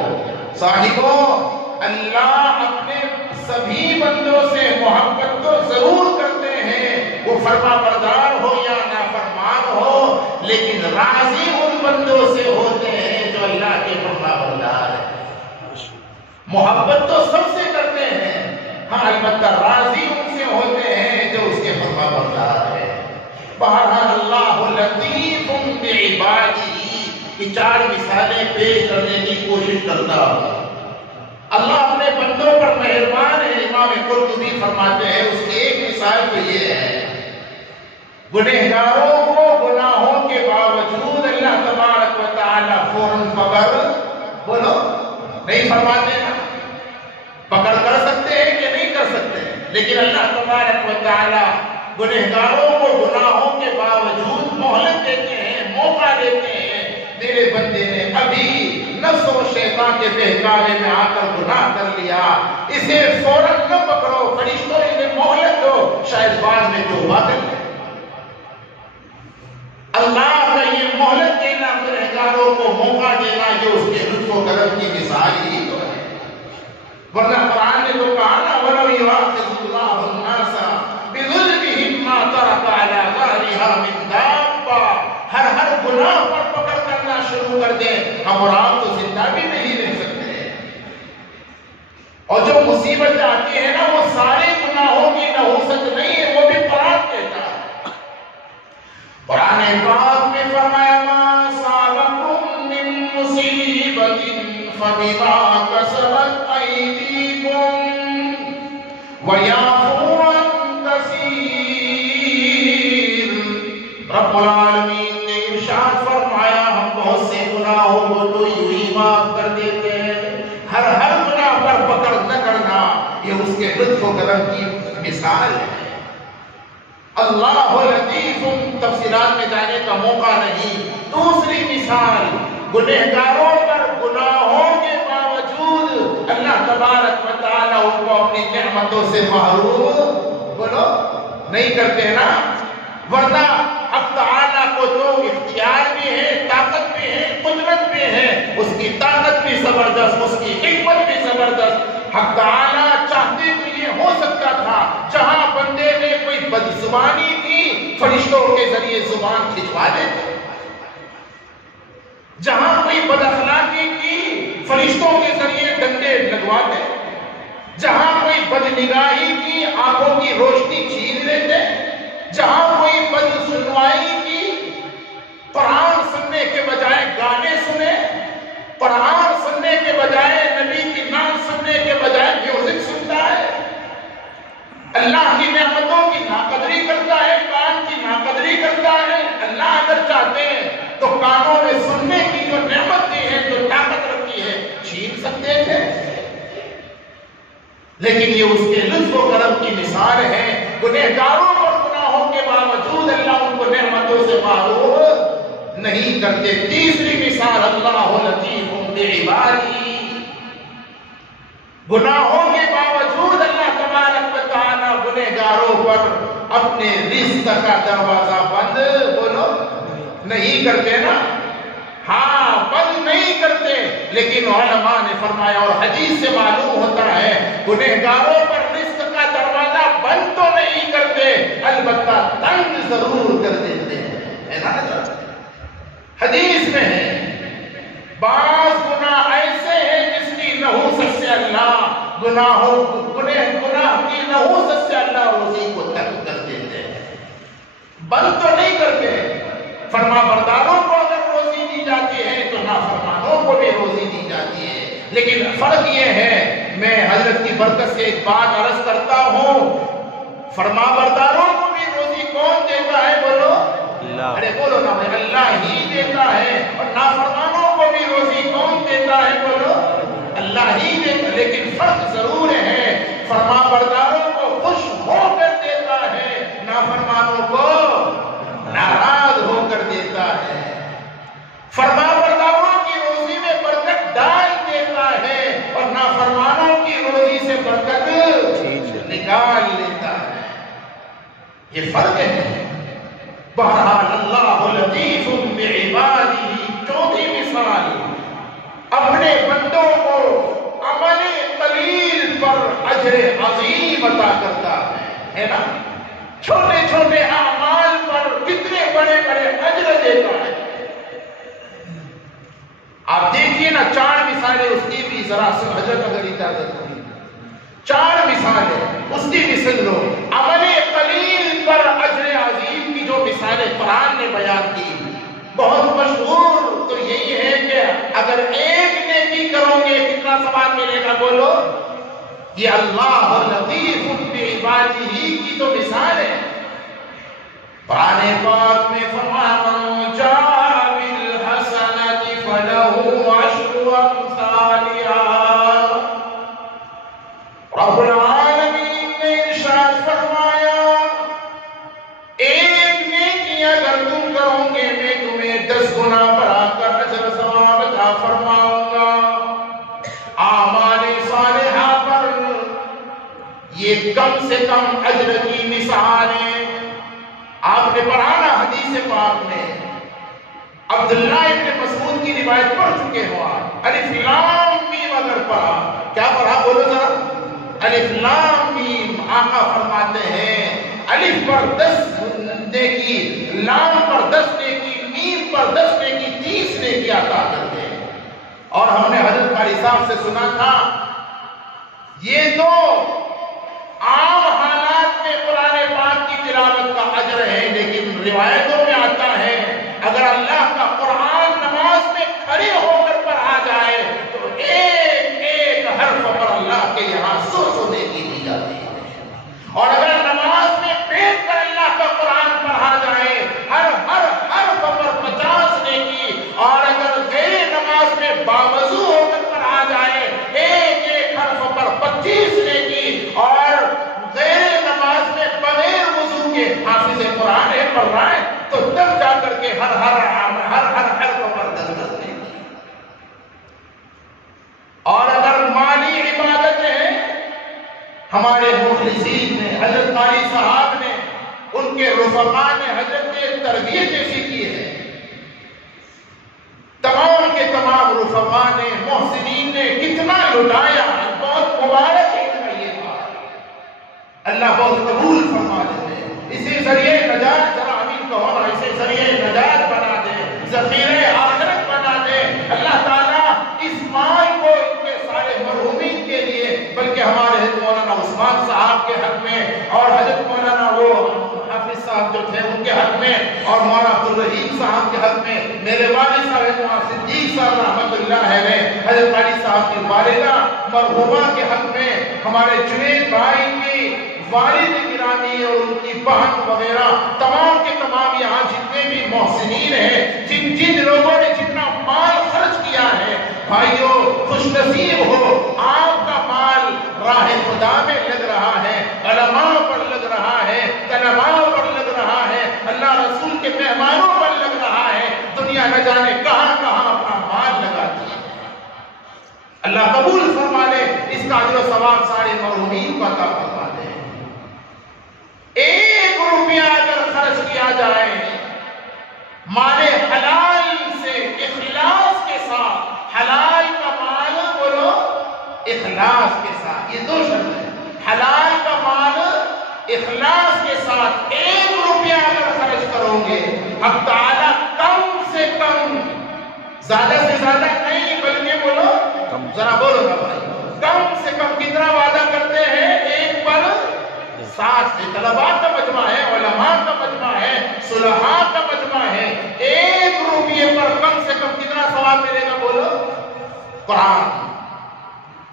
صاحبوں، اللہ اپنے سبھی بندوں سے محبت تو ضرور کرتے ہیں، وہ فرما بردار ہو یا نافرمان ہو، لیکن راضی ان بندوں سے ہوتے ہیں جو اللہ کے فرما بردار ہیں۔ محبت تو سب سے کرتے ہیں، ہاں البتہ راضی ان سے ہوتے ہیں جو اس کے فرما بردار ہیں۔ بہرحال اللہ لطیف بعبادہ کی 4 مثالیں پیش کرنے کی کوشش کرتا ہوں۔ اللہ اپنے بندوں پر مہربان ہے۔ امام قرطبی فرماتے ہیں اس کی ایک مثال تو یہ ہے، گنہگاروں کو گناہوں کے باوجود اللہ تبارک و تعالی فوراً پکڑ بولو نہیں فرماتے نا، پکڑ کر سکتے ہیں کہ نہیں کر سکتے، لیکن اللہ تبارک و تعالی گنہگاروں کو گناہوں کے باوجود مہلت دیتے ہیں، موقع دیتے ہیں۔ میرے بندے نے ابھی نفس و شیطان کے بہکاوے میں آ کر گناہ کر لیا، اسے فوراً نہ پکڑو، فرشتوں انہیں مہلت دو، شاید بعد میں توبہ کر لے۔ اللہ کا یہ مہلت دینا، گنہگاروں کو موقع دینا، یہ اس کے لطف و کرم کی مثال ہی تو ہے۔ ورنہ قرآن نے تو کہا نا وَلَوْ يُؤَاخِذُ اللَّهُ النَّاسَ بِظُلْمِهِمْ مَا تَرَكَ عَلَى ظَهْرِهَا مِن دَابَّةٍ، ہر گناہ پر پکڑ کرنا شروع کر دیں، ہم اور آپ تو زندہ بھی نہیں رہ سکتے۔ اور جو مصیبت آتی ہے نا وہ سارے گناہوں کی نحوست نہیں ہے، وہ بھی قرآن کہتا ہے۔ قرآن پاک میں فرمایا مَا أَصَابَكُم مِّن مُّصِیبَةٍ فَبِمَا كَسَبَتْ أَیْدِیکُم وَیَعْفُو عَن کَثِیر۔ رب العالمین نے ارشاد فرمایا ہم بہت سے گناہوں کو تو یوں ہی معاف کر دیتے ہیں، ہر گناہ پر پکڑ نہ کرنا یہ اس کے لطف و کرم کی مثال ہے۔ اللہ لطیف، تفصیلات میں جانے کا موقع نہیں۔ دوسری مثال، گنہگاروں پر گناہوں کے باوجود اللہ تبارک و تعالیٰ ان کو اپنی نعمتوں سے محروم بولو نہیں کرتے نا، ورنہ اب تعالیٰ کو تو اختیار بھی ہے، طاقت بھی ہے، قدرت بھی ہے، اس کی طاقت بھی زبردست، اس کی حکمت بھی زبردست۔ حق تعالیٰ چاہتے تو یہ ہو سکتا تھا جہاں بندے نے کوئی بدزبانی کی فرشتوں کے ذریعے زبان کھچوا دیتے، جہاں کوئی بد اخلاقی کی فرشتوں کے ذریعے ڈنڈے لگوا دے، جہاں کوئی بد نگاہی کی آنکھوں کی روشنی چھین لیتے، جہاں کوئی بد سنوائی کی قرآن سننے کے بجائے گانے سنے، قرآن سننے کے بجائے نبی کی نام سننے کے بجائے میوزک سنتا ہے، اللہ کی نعمتوں کی ناقدری کرتا ہے، کان کی ناقدری کرتا ہے۔ اللہ اگر چاہتے ہیں تو کانوں میں سننے کی جو نعمت دی ہے، جو طاقت رکھی ہے، چھین سکتے تھے، لیکن یہ اس کے لطف و کرم کی مثال ہے۔ گنہگاروں پر گناہوں کے باوجود اللہ ان کو نعمتوں سے محروم نہیں کرتے۔ تیسری مثال، اللہ لطیف بعبادہ، گناہوں کے باوجود اللہ تبارک و تعالیٰ گنہگاروں پر اپنے رزق کا دروازہ بند بولو نہیں کرتے نا، ہاں بند نہیں کرتے، لیکن علماء نے فرمایا اور حدیث سے معلوم ہوتا ہے گنہگاروں پر رزق کا دروازہ بند تو نہیں کرتے، البتہ تنگ ضرور کر دیتے ہیں۔ حدیث میں ہے بعض گناہ ایسے ہیں جس کی نحوست سے اللہ گناہ کی نحوست سے اللہ روزی کو تنگ کر دیتے ہیں، بند تو نہیں کرتے۔ فرما برداروں کو اگر روزی دی جاتی ہے تو نافرمانوں کو بھی روزی دی جاتی ہے، لیکن فرق یہ ہے، میں حضرت کی برکت سے ایک بات عرض کرتا ہوں، فرما برداروں کو بھی روزی کون دیتا ہے؟ بولو اللہ۔ ارے بولو نا، اللہ ہی دیتا ہے، اور نافرمانوں کو بھی روزی کون دیتا ہے؟ بولو اللہ ہی دیتا ہے، لیکن فرق ضرور ہے، فرما برداروں کو خوش ہو کر دیتا ہے، نافرمانوں کو ناراض ہو کر دیتا ہے۔ فرما برداروں کی روزی میں برکت ڈال دیتا ہے، اور نافرمانوں کی روزی سے برکت نکال لیتا ہے۔ یہ فرق ہے۔ بہرحال اللہ لطیف بعبادہ، چوتھی مثال، اپنے بندوں کو عمل قلیل پر اجر عظیم عطا کرتا ہے نا؟ چھوٹے چھوٹے اعمال پر کتنے بڑے بڑے اجر دیتا ہے۔ آپ دیکھیے نا، 4 مثالیں اس کی بھی، ذرا سے حضرت اگر اجازت ہوگی 4 مثالیں اس کی بھی سن لو۔ عمل قلیل پر اجر عظیم کی جو مثالیں قرآن نے بیان کی، بہت مشہور تو یہی ہے کہ اگر ایک نیکی کرو گے کتنا ثواب ملے گا؟ بولو۔ یہ اللہ لطیف بعبادہ کی تو مثال ہے۔ قرآن پاک میں فرمایا من جاء بالحسنۃ فلہ عشر امثالہا۔ رب العالمین نے ارشاد فرمایا، ایک نیکی اگر تم کرو گے میں تمہیں 10 گنا بڑھا کر اجر ثواب عطا فرماؤں گا۔ اعمال صالحہ پر یہ کم سے کم اجر کی مثال ہے۔ آپ نے پڑھا نا حدیث پاک میں، عبداللہ ابن مسعود کی روایت پڑھ چکے ہو آپ، الف لام میم اگر پڑھا، کیا پڑھا بولو ذرا؟ الف لام میم۔ آقا فرماتے ہیں الف پر 10 نیکی، لام پر 10 نیکی، میم پر 10 نیکی، 30 نیکی عطا کرتے ہیں۔ اور ہم نے حضرت قاری صاحب سے سنا تھا، یہ تو عام حالات میں قرآن پاک کی تلاوت کا اجر ہے، لیکن روایتوں میں آتا ہے اگر اللہ کا قرآن نماز میں کھڑے ہو کر پڑھا جائے تو ایک ایک حرف پر اللہ کے یہاں 100 نیکی دی جاتی ہے، اور اگر نماز میں بیٹھ کر اللہ کا قرآن پڑھا جائے ہر حرف پر 50 نیکی، اور اگر غیر نماز میں باوضو ہو کر پڑھا جائے ایک ایک حرف پر 25 نیکی، اور غیر نماز میں بغیر وضو کے حافظ قرآن ہے پڑھ رہا ہے تو تب جا کر کے ہر حرف پر 10 نیکی۔ اور اگر مالی عبادت ہے، ہمارے مخلصین نے، حضرت قاری صاحب نے، ان کے رفقاء نے حضرت نے تربیت ایسی کی ہے، تمام کے تمام رفقاء نے، محسنین نے کتنا لٹایا، بہت مبارک ہے یہ بات، اللہ بہت قبول فرما دے، اسی ذریعے نجات، ذرا امین کہو نا، اسے ذریعے نجات بنا دے، ذخیرے آخرت بنا دے اللہ تعالیٰ۔ اس مال کو ان کے سارے مرحومین کے لیے، بلکہ ہمارے حضرت مولانا عثمان صاحب کے حق میں، اور حضرت مولانا وہ حافظ صاحب جو تھے ان کے حق میں، اور مولانا عبدالرحیم صاحب کے حق میں، میرے والد صاحب مولانا صدیق صاحب رحمۃ اللہ علیہ، حضرت قاری صاحب کی والدہ مرحومہ کے حق میں، ہمارے جنید بھائی کی والد گرامی اور ان کی بہن وغیرہ، تمام کے تمام یہاں جتنے بھی محسنین ہیں، جن لوگوں نے جتنا مال خرچ کیا ہے، بھائیوں خوش نصیب ہو، آپ کا مال راہ خدا میں لگ رہا ہے، علماء پر لگ رہا ہے، طلباء پر لگ رہا ہے، اللہ رسول کے مہمانوں پر لگ رہا ہے، دنیا نہ جانے کہاں کہاں اپنا مال لگاتی ہے۔ اللہ قبول فرما لے، اس کا اجر و ثواب سارے مرحومین کو عطا فرما دے۔ 1 روپیہ اگر خرچ کیا جائے مال حلال سے اخلاص کے ساتھ، حلال کا مال بولو اخلاص کے ساتھ، یہ 2 شرط ہے، حلال کا مال اخلاص کے ساتھ 1 روپیہ اگر خرچ کرو گے، اب تعالیٰ کم سے کم، زیادہ سے زیادہ نہیں بلکہ بولو ذرا بولو نا بھائی، کم سے کم کتنا جماعت ہے، طلباء کا مجمع ہے، علماء کا مجمع ہے، صلحاء کا مجمع ہے. 1 روپیے پر کم سے کم کتنا ثواب ملے گا بولو؟ قرآن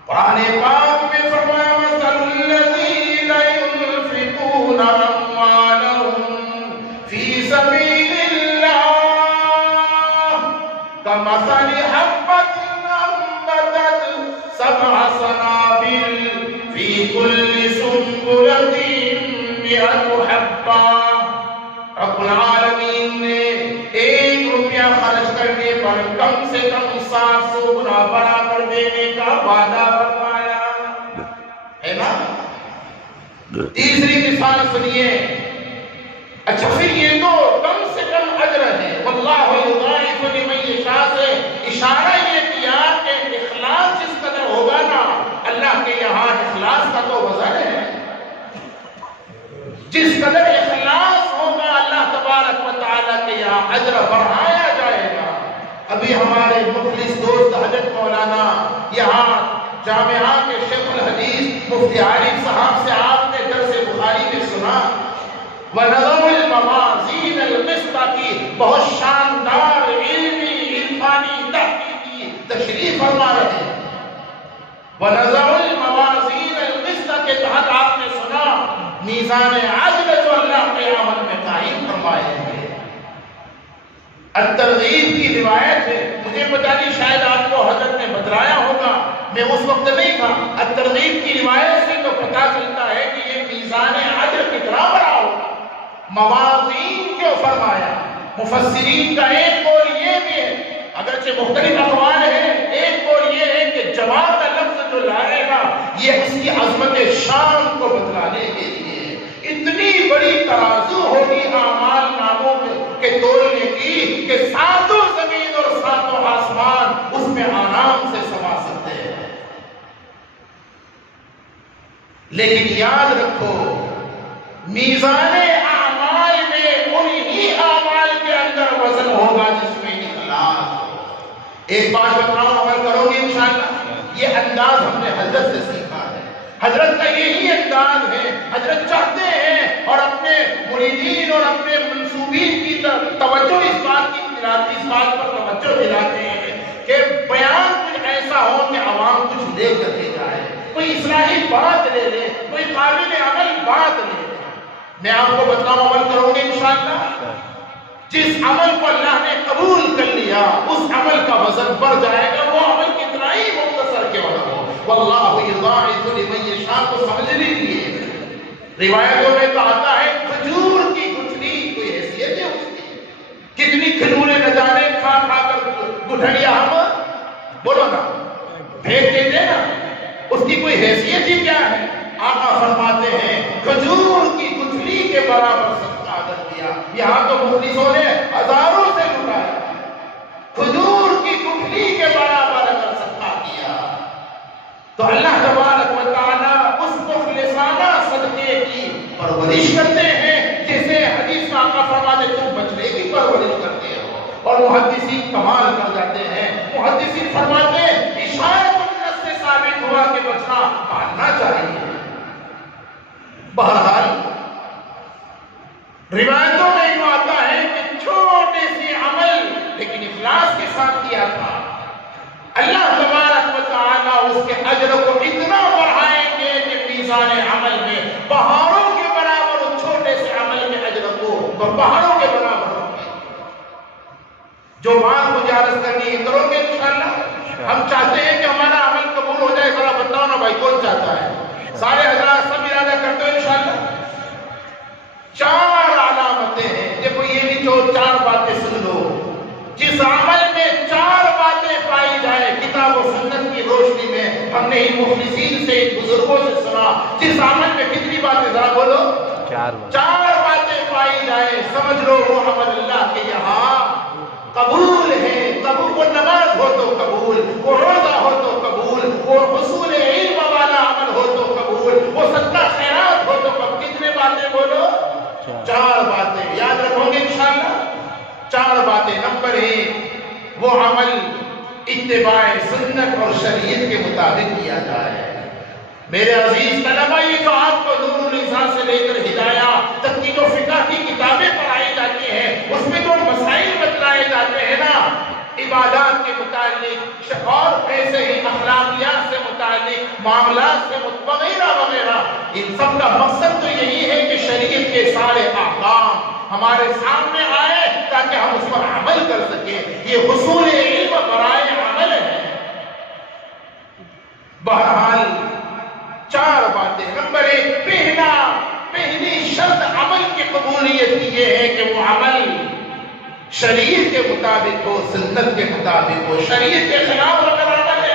پاک میں فرمایا مثل الذین ينفقون اموالهم فی سبیل اللہ کمثل حبۃ انبتت 7 سنابل فی کل سنبلۃ 100 حبۃ. رب العالمین نے 1 روپیہ خرچ کرنے پر کم سے کم 700 گنا بڑا کر دینے کا وعدہ فرمایا ہے نا. تیسری مثال سنیے. اچھا پھر یہ تو کم سے کم اجر ہے، واللہ یضاعف لمن یشاء سے اشارہ یہ کیا کہ اخلاص جس قدر ہوگا نا، اللہ کے یہاں اخلاص کا تو وزن ہے. جس قدر اخلاص ہوگا اللہ تبارک و تعالیٰ کے یہاں اجر بڑھایا جائے گا. ابھی ہمارے مخلص دوست حضرت مولانا یہاں جامعہ کے شیخ الحدیث مفتی عارف صاحب سے آپ نے درس بخاری میں سنا، وَنَضَعُ الْمَوَازِينَ الْقِسْطَ کی بہت شاندار علمی عرفانی تحقیقی تشریح فرما رہے ہیں. وَنَضَعُ الْمَوَازِينَ الْقِسْطَ کے تحت آپ نے سنا میزان عدل جو اللہ قیامت میں قائم فرمائے گے. الترغیب کی روایت ہے، مجھے پتہ نہیں شاید آپ کو حضرت نے بتلایا ہوگا، میں اس وقت نہیں تھا. الترغیب کی روایت سے تو پتہ چلتا ہے کہ یہ میزان عدل کتنا بڑا ہوگا. موازین کیوں فرمایا؟ مفسرین کا ایک قول یہ بھی ہے، اگرچہ مختلف اقوال ہیں، ایک قول یہ ہے کہ جواب کا لفظ جو لائے گا یہ اس کی عظمت شان کو بتلانے کے لیے اتنی بڑی ترازو ہوگی اعمال ناموں کے تولنے کی کہ 7 زمین اور 7 آسمان اس میں آرام سے سما سکتے ہیں. لیکن یاد رکھو میزان اعمال میں انہی اعمال کے اندر وزن ہوگا جس میں اخلاص ہو. ایک بات بتاؤں، عمل کرو گے انشاءاللہ. یہ انداز ہم نے حضرت سے سیکھا ہے. حضرت کا یہی انداز ہے. حضرت چاہتے ہیں اور اپنے مریدین اور اپنے منصوبین کی توجہ اس بات پر توجہ دلاتے ہیں کہ بیان کچھ ایسا ہو کہ عوام کچھ لے کر کے جائے، کوئی اصلاحی بات لے لے، کوئی قابل عمل بات لے لے. میں آپ کو بتاؤں، عمل کرو گے انشاءاللہ. جس عمل کو اللہ نے قبول کر لیا اس عمل کا وزن بڑھ جائے گا، وہ عمل کتنا ہی مختصر کیوں نہ ہو. واللہ یضاعف لمن یشاء کو سمجھ لیجیے. روایتوں میں تو آتا ہے کھجور کی گٹھلی کوئی حیثیت ہے اس کی. کتنی کھجوریں نہ جانے کھا کھا کر گٹھڑیاں ہم بولو نا پھینک دیتے نا، اس کی کوئی حیثیت ہی کیا ہے. آقا فرماتے ہیں کھجور کی گٹھلی کے برابر صدقہ اگر دیا. یہاں تو مخلصوں نے ہزاروں سے لٹایا، کھجور کی گٹھلی کے برابر اگر صدقہ کیا تو اللہ تبارک و تعالیٰ اس مخلصانہ صدقے کی پرورش کرتے ہیں جیسے حدیث میں آقا فرماتے تم بچڑے کی پرورش کرتے ہو. اور محدثین کمال کر جاتے ہیں. محدثین فرماتے ہیں اشارت النص سے ثابت ہوا کہ بچنا پالنا چاہیے. بہرحال روایتوں میں یوں آتا ہے کہ چھوٹے سی عمل لیکن اخلاص کے ساتھ کیا تھا، اللہ تبارک و تعالیٰ اس کے اجر کو اتنا بڑھائیں گے کہ میزان عمل میں پہاڑوں کے برابر اس چھوٹے سے عمل کے اجر کو پہاڑوں کے برابر ہوگی. جو بات مجھے عرض کرنی ہے کرو گے انشاءاللہ. ہم چاہتے ہیں کہ ہمارا عمل قبول ہو جائے. ذرا بتاؤ نا بھائی کون چاہتا ہے؟ سارے حضرات سب ارادہ کرتے ہو انشاءاللہ. 4 علامتیں ہیں. دیکھو یہ بھی جو 4 باتیں سن لو. جس عمل میں 4 باتیں پائی جائے کتاب و سنت کی روشنی میں، ہم نے ان مخلصین سے ان بزرگوں سے سنا، جس عمل میں کتنی باتیں ذرا بولو؟ 4 باتیں پائی جائے سمجھ لو وہ عمل اللہ کے یہاں قبول ہے. قبول، وہ نماز ہو تو قبول، وہ روزہ ہو تو قبول، وہ حصول علم والا عمل ہو تو قبول، وہ صدقہ خیرات ہو تو قبول. کتنے باتیں بولو؟ 4 باتیں. یاد رکھو گے انشاءاللہ 4 باتیں. نمبر 1 وہ عمل اتباع سنت اور شریعت کے مطابق کیا جائے. میرے عزیز طلبہ، یہ جو آپ کو نور النساء سے لے کر ہدایات تک کی جو فقہ کی کتابیں پڑھائی جاتی ہیں، اس میں جو مسائل بتلائے جاتے ہیں نا، عبادات کے متعلق اور ایسے ہی اخلاقیات سے متعلق، معاملات سے وغیرہ وغیرہ، ان سب کا مقصد تو یہی ہے کہ شریعت کے سارے احکام ہمارے سامنے آئے تاکہ ہم اس پر عمل کر سکیں۔ یہ حصول علم برائے عمل ہے۔ بہرحال 4 باتیں۔ نمبر 1، پہلی شرط عمل کی قبولیت کی یہ ہے کہ وہ عمل شریعت کے مطابق ہو، سنت کے مطابق ہو۔ شریعت کے خلاف اگر عمل ہے،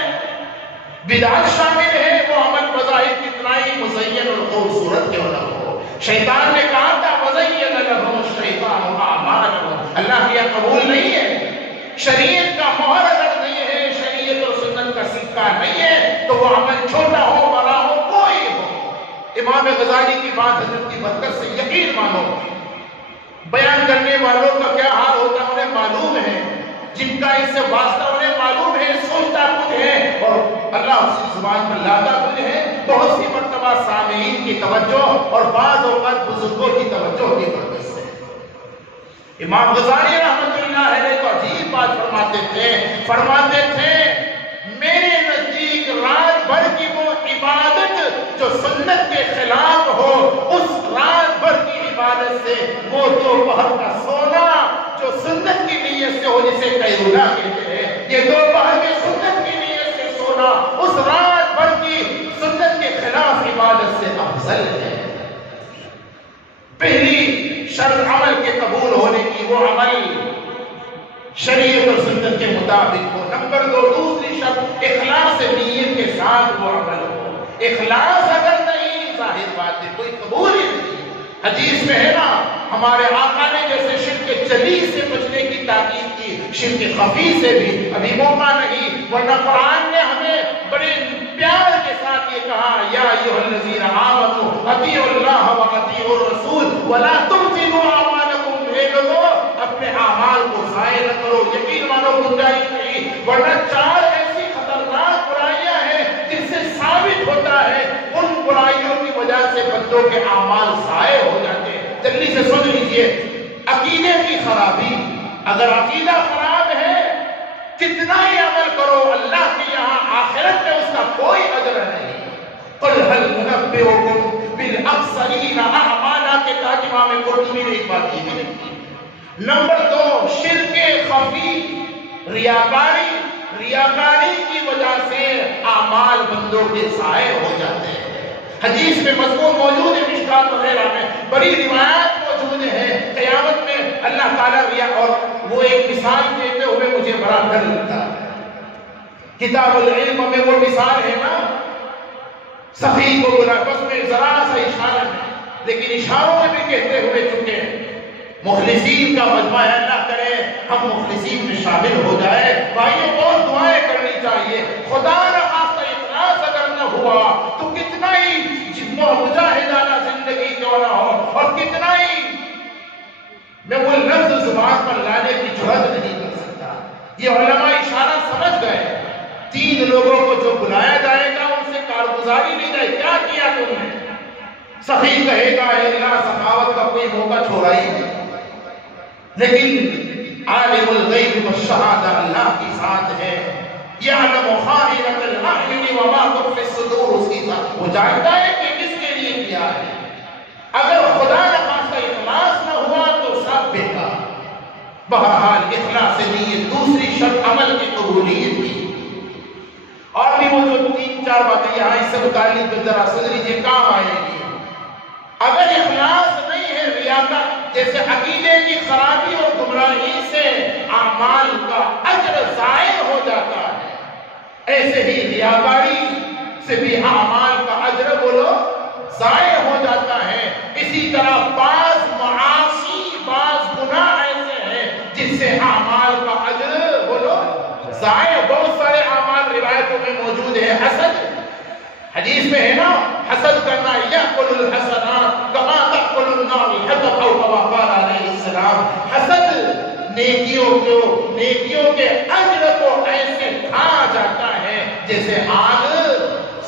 بدعت شامل ہے، وہ عمل بظاہر کتنا ہی مزین اور خوبصورت کیوں نہ ہو۔ شیطان نے کہا تھا وَزَيَّنَ لَهُمُ الشَّيْطَانُ أَعْمَالَهُمْ، اللہ کی یہ قبول نہیں ہے۔ شریعت کا مہر اگر نہیں ہے، شریعت اور سنت کا سکہ نہیں ہے، تو وہ عمل چھوٹا ہو بڑا ہو کوئی ہو۔ امام غزالی کی بات حضرت کی برکت سے یقین مانو، بیان کرنے والوں کا کیا حال ہوتا ہے انہیں معلوم ہے، جن کا اس سے واسطہ انہیں معلوم ہے، سوچتا کچھ ہے اور اللہ اس کی زبان پر لاتا کچھ ہے۔ بہت سی مرتبہ سامعین کی توجہ اور بعض اوقات بزرگوں کی توجہ کی برکت سے امام غزالی رحمۃ اللہ علیہ کو عجیب بات فرماتے تھے میرے نزدیک رات بھر کی وہ عبادت جو سنت کے خلاف ہو، اس رات بھر کی عبادت سے وہ دوپہر کا سونا جو سنت کی نیت سے ہو، جسے قیلولہ کہتے ہیں، یہ دوپہر میں سنت کی نیت سے سونا اس رات بھر کی سنت کے خلاف عبادت سے افضل ہے۔ پہلی شرط عمل کے قبول ہونے کی، وہ عمل شریعت اور سنت کے مطابق ہو۔ نمبر 2، دوسری شرط اخلاص نیت کے ساتھ وہ عمل ہو۔ اخلاص اگر نہیں، ظاہر بات ہے کوئی قبول ہی نہیں۔ حدیث میں ہے نا، ہمارے آقا نے جیسے شرک جلی سے بچنے کی تاکید کی، شرک خفی سے بھی ابھی موقع نہیں، ورنہ قرآن نے ہمیں بڑے پیار کے ساتھ یہ کہا یا ایھا الذین آمنوا اطیعوا اللہ واطیعوا الرسول ولا تبطلوا اعمالکم، اے لوگوں اپنے اعمال کو ضائع نہ کرو، یقین مانو گنجائش نہیں، ورنہ 4 ایسی خطرناک برائیاں ہیں جس سے ثابت ہوتا ہے ان برائیوں کی وجہ سے بندوں کے اعمال ضائع ہو جاتے ہیں۔ جلدی سے سن لیجئے، عقیدے کی خرابی، اگر عقیدہ خراب ہے کتنا ہی عمل کرو، اللہ کے یہاں آخرت میں اس کا کوئی اجر نہیں۔ قُلْ هَلْ نُنَبِّئُكُمْ بِالْأَخْسَرِينَ أَعْمَالًا کے تاج امام قرطبی نے ایک بات یہ بھی لکھی۔ نمبر 2، شرک خفی، ریاکاری کی وجہ سے اعمال بندوں کے ضائع ہو جاتے ہیں۔ حدیث میں مضمون موجود ہے، مشکات وغیرہ میں بڑی روایات موجود ہیں۔ قیامت میں اللہ تعالیٰ ریا، اور وہ ایک مثال دیتے ہوئے مجھے بڑا ڈر لگتا ہے۔ کتاب العلم میں وہ مثال ہے نا، سخی کو بلا، بس میں ذرا سا اشارہ ہے، لیکن اشاروں میں بھی کہتے ہوئے چکے ہیں۔ مخلصین کا مجمع ہے، اللہ کرے ہم مخلصین میں شامل ہو جائے۔ بھائیوں بہت دعائیں کرنی چاہیے، خدا نخواستہ اخلاص اگر نہ ہوا تو کتنا ہی مجاہدانہ زندگی کیوں نہ ہو، اور کتنا ہی میں وہ لفظ زبان پر لانے کی جرات نہیں کر سکتا۔ یہ علماء اشارہ سمجھ گئے، 3 لوگوں کو جو بلایا جائے گا ان سے کارگزاری لی جائے، کیا کیا تم نے؟ سخی کہے گا اے اللہ سخاوت کا کوئی موقع چھوڑا ہی نہیں، لیکن عالم الغیب والشہادہ اللہ کی ذات ہے، یعلم خائنۃ الاعین وما تخفی الصدور، اس کی ذات، وہ جانتا ہے کہ کس کے لیے کیا ہے۔ اگر خدا نخواستہ اخلاص نہ ہوا تو سب بیکار۔ بہرحال اخلاص نیت، دوسری شرط عمل کی قبولیت کی۔ اور بھی وہ جو 3-4 باتیں یہاں اس سے متعلق ذرا سن لیجیے، کام آئے گی۔ اگر اخلاص نہیں ہے، ریاکار، جیسے عقیدے کی خرابی اور گمراہی سے اعمال کا اجر ضائع ہو جاتا ہے، ایسے ہی ریاکاری سے بھی اعمال کا اجر بولو ضائع ہو جاتا ہے۔ اسی طرح بعض معاصی، بعض گناہ ایسے ہیں جس سے اعمال کا اجر بولو ضائع۔ بہت سارے اعمال روایتوں میں موجود ہے۔ حسد، حدیث میں ہے نا، حسد کرنا، یأکل الحسنات کما تأکل النار الحطب، او کما قال علیہ السلام۔ حسد نیکیوں کے اجر کو ایسے کھا جاتا ہے جیسے آگ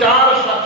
4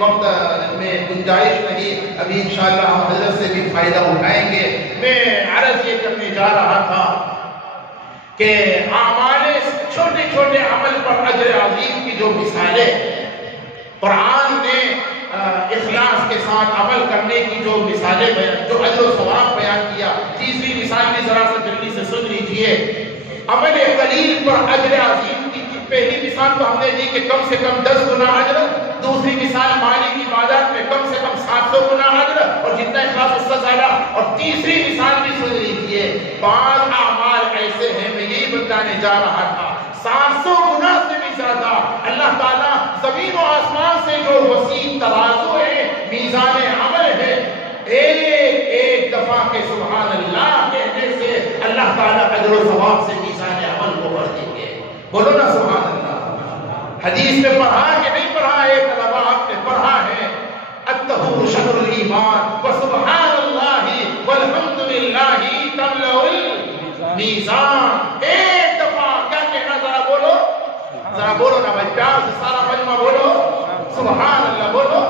وقت میں گنجائش نہیں، ابھی انشاءاللہ ہم حضرت سے بھی فائدہ اٹھائیں گے۔ میں عرض یہ کرنے جا رہا تھا کہ اعمال، چھوٹے چھوٹے عمل پر اجر عظیم کی جو مثالیں قرآن نے اخلاص کے ساتھ عمل کرنے کی جو مثالیں بیان، جو اجر و ثواب بیان کیا، تیسری مثال بھی ذرا سا جلدی سے سن لیجئے۔ عمل قلیل پر اجر عظیم کی پہلی مثال تو ہم نے دی کہ کم سے کم 10 گنا اجر، دوسری مثال مالی عبادات میں کم سے کم 700 گنا اجر اور جتنا اخلاص اس سے زیادہ، اور تیسری مثال بھی سن لیجئے۔ بعض اعمال ایسے ہیں، میں یہی بتانے جا رہا تھا، 700 گنا سے بھی زیادہ اللہ تعالیٰ زمین و آسمان سے جو وسیع ترازو ہے، میزان عمل ہے، ایک دفعہ کے سبحان اللہ کہنے سے اللہ تعالیٰ اجر و ثواب سے میزان عمل کو بھر دیں گے۔ بولو نا سبحان اللہ۔ حدیث میں پڑھا کہ نہیں پڑھا ہے طلبہ؟ آپ نے پڑھا ہے، الطہور شطر الایمان وسبحان اللہ والحمد للہ تملأ المیزان۔ ایک دفعہ کیا کہنا، ذرا بولو، ذرا بولو نا بھائی، پیار سے سارا مجمع بولو سبحان اللہ، بولو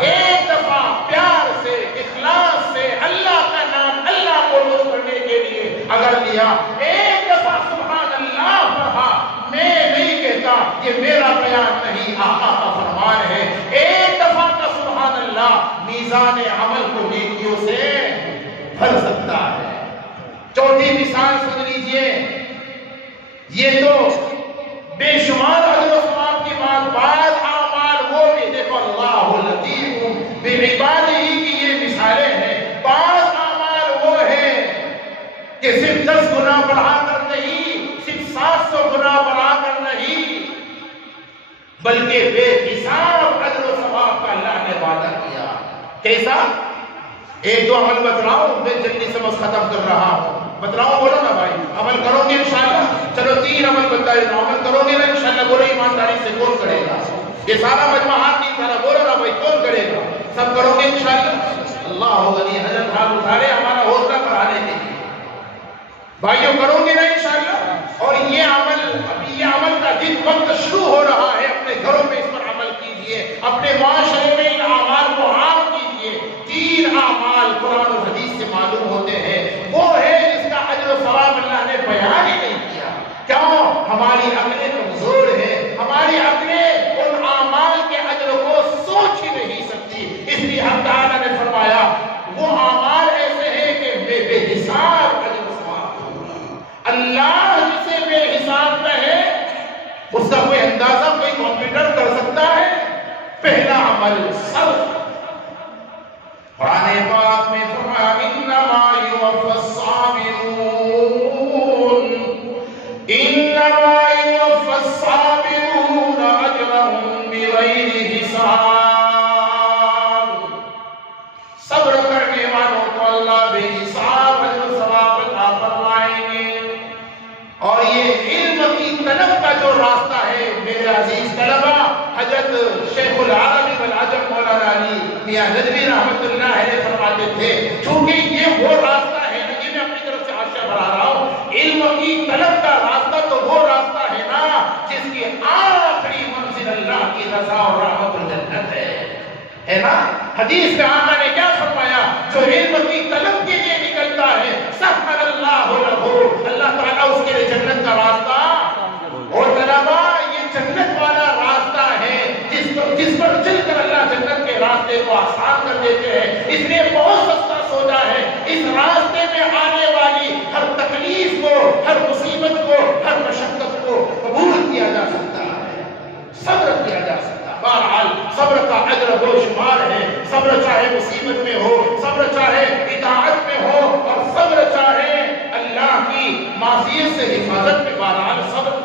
ایک دفعہ پیار سے اخلاص سے اللہ کا نام اللہ کو نور کرنے کے لیے اگر لیا، ایک دفعہ سبحان اللہ پڑھا۔ میں نہیں کہتا، یہ میرا بیان نہیں، آقا کا فرمان ہے، ایک دفعہ کا سبحان اللہ میزان عمل کو نیکیوں سے بھر سکتا ہے۔ چوتھی مثال سن لیجئے، یہ تو بے شمار اجر و ثواب کی بات، بعض اعمال وہ بھی دیکھو اللہ لطیف بعبادہ کی یہ مثالیں ہیں، بعض اعمال وہ ہیں کہ صرف 10 گنا بڑھا کر نہیں، صرف 700 گنا بڑھا کر نہیں، بلکہ بے حساب اجر و ثواب کا اللہ نے وعدہ کیا۔ کیسا؟ ایک دو عمل بتلاؤں، میں جلدی سے بس ختم کر رہا ہوں، بتلاؤں، بولو نا بھائی، عمل کرو گے انشاءاللہ؟ چلو 3 عمل بتا دیتا ہوں، عمل کرو گے نا انشاءاللہ؟ بولو ایمانداری سے، کون کرے گا؟ یہ سارا مجمع ہاتھ نہیں سارا، بولو نا بھائی، کون کرے گا؟ سب کرو گے انشاءاللہ؟ اللہ غنی، حضرت ہاتھ اٹھا رہے ہمارا حوصلہ بڑھانے کے لیے، بھائیوں کرو گے نا انشاءاللہ؟ اور یہ عمل، ابھی یہ عمل کا جن وقت شروع ہو رہا ہے، اپنے گھروں میں اس پر عمل کیجئے، اپنے معاشرے میں ان اعمال کو عام کیجئے۔ 3 اعمال قرآن و حدیث سے معلوم ہوتے ہیں، وہ ہے جس کا اجر و ثواب اللہ نے بیان ہی نہیں کیا۔ کیوں؟ ہماری عقلیں کمزور ہیں، ہماری عقلیں ان اعمال کے اجر کو سوچ ہی نہیں سکتی، اس لیے حق تعالیٰ نے فرمایا وہ اعمال ایسے ہیں کہ بے حساب اجر و ثواب ہوگا۔ اللہ جسے بے حساب کہے اس کا کوئی اندازہ کوئی کمپیوٹر کر سکتا ہے؟ پہلا عمل صبر۔ قرآن پاک میں فرمایا انما یوفی الصابرون، انما یوفی الصابرون اجرهم بغیر حساب۔ صبر کرنے والوں کو اللہ بے حساب اجر و ثواب عطا فرمائیں گے۔ اور یہ علم کی طلب کا جو راستہ ہے میرے عزیز طلبہ، حضرت شیخ العرب والعجم مولانا علی میاں ندوی رحمت اللہ علیہ فرماتے تھے، چونکہ یہ وہ راستہ ہے، یہ میں اپنی طرف سے حاشیہ بڑھا رہا ہوں، علم کی طلب کا راستہ تو وہ راستہ ہے نا جس کی آخری منزل اللہ کی رضا اور رحمت الجنت ہے نا؟ حدیث میں آقا نے کیا فرمایا؟ جو علم کی طلب کے لیے نکلتا ہے سخر اللہ لہو، اللہ تعالیٰ اس کے لیے جنت کا راستہ، اور طلبہ یہ جنت والا راستہ ہے جس پر چل کر اللہ جنت کے راستے کو آسان کر دیتے ہیں، اس لیے بہت سستا سودا ہے۔ اس راستے میں آنے والی ہر تکلیف کو، ہر مصیبت کو، ہر مشقت کو قبول کیا جا سکتا ہے، صبر کیا جا سکتا ہے۔ بہرحال صبر کا اجر و شمار ہے، صبر چاہے مصیبت میں ہو، صبر چاہے اطاعت میں ہو، اور صبر چاہے اللہ کی معصیت سے حفاظت میں، بہرحال صبر۔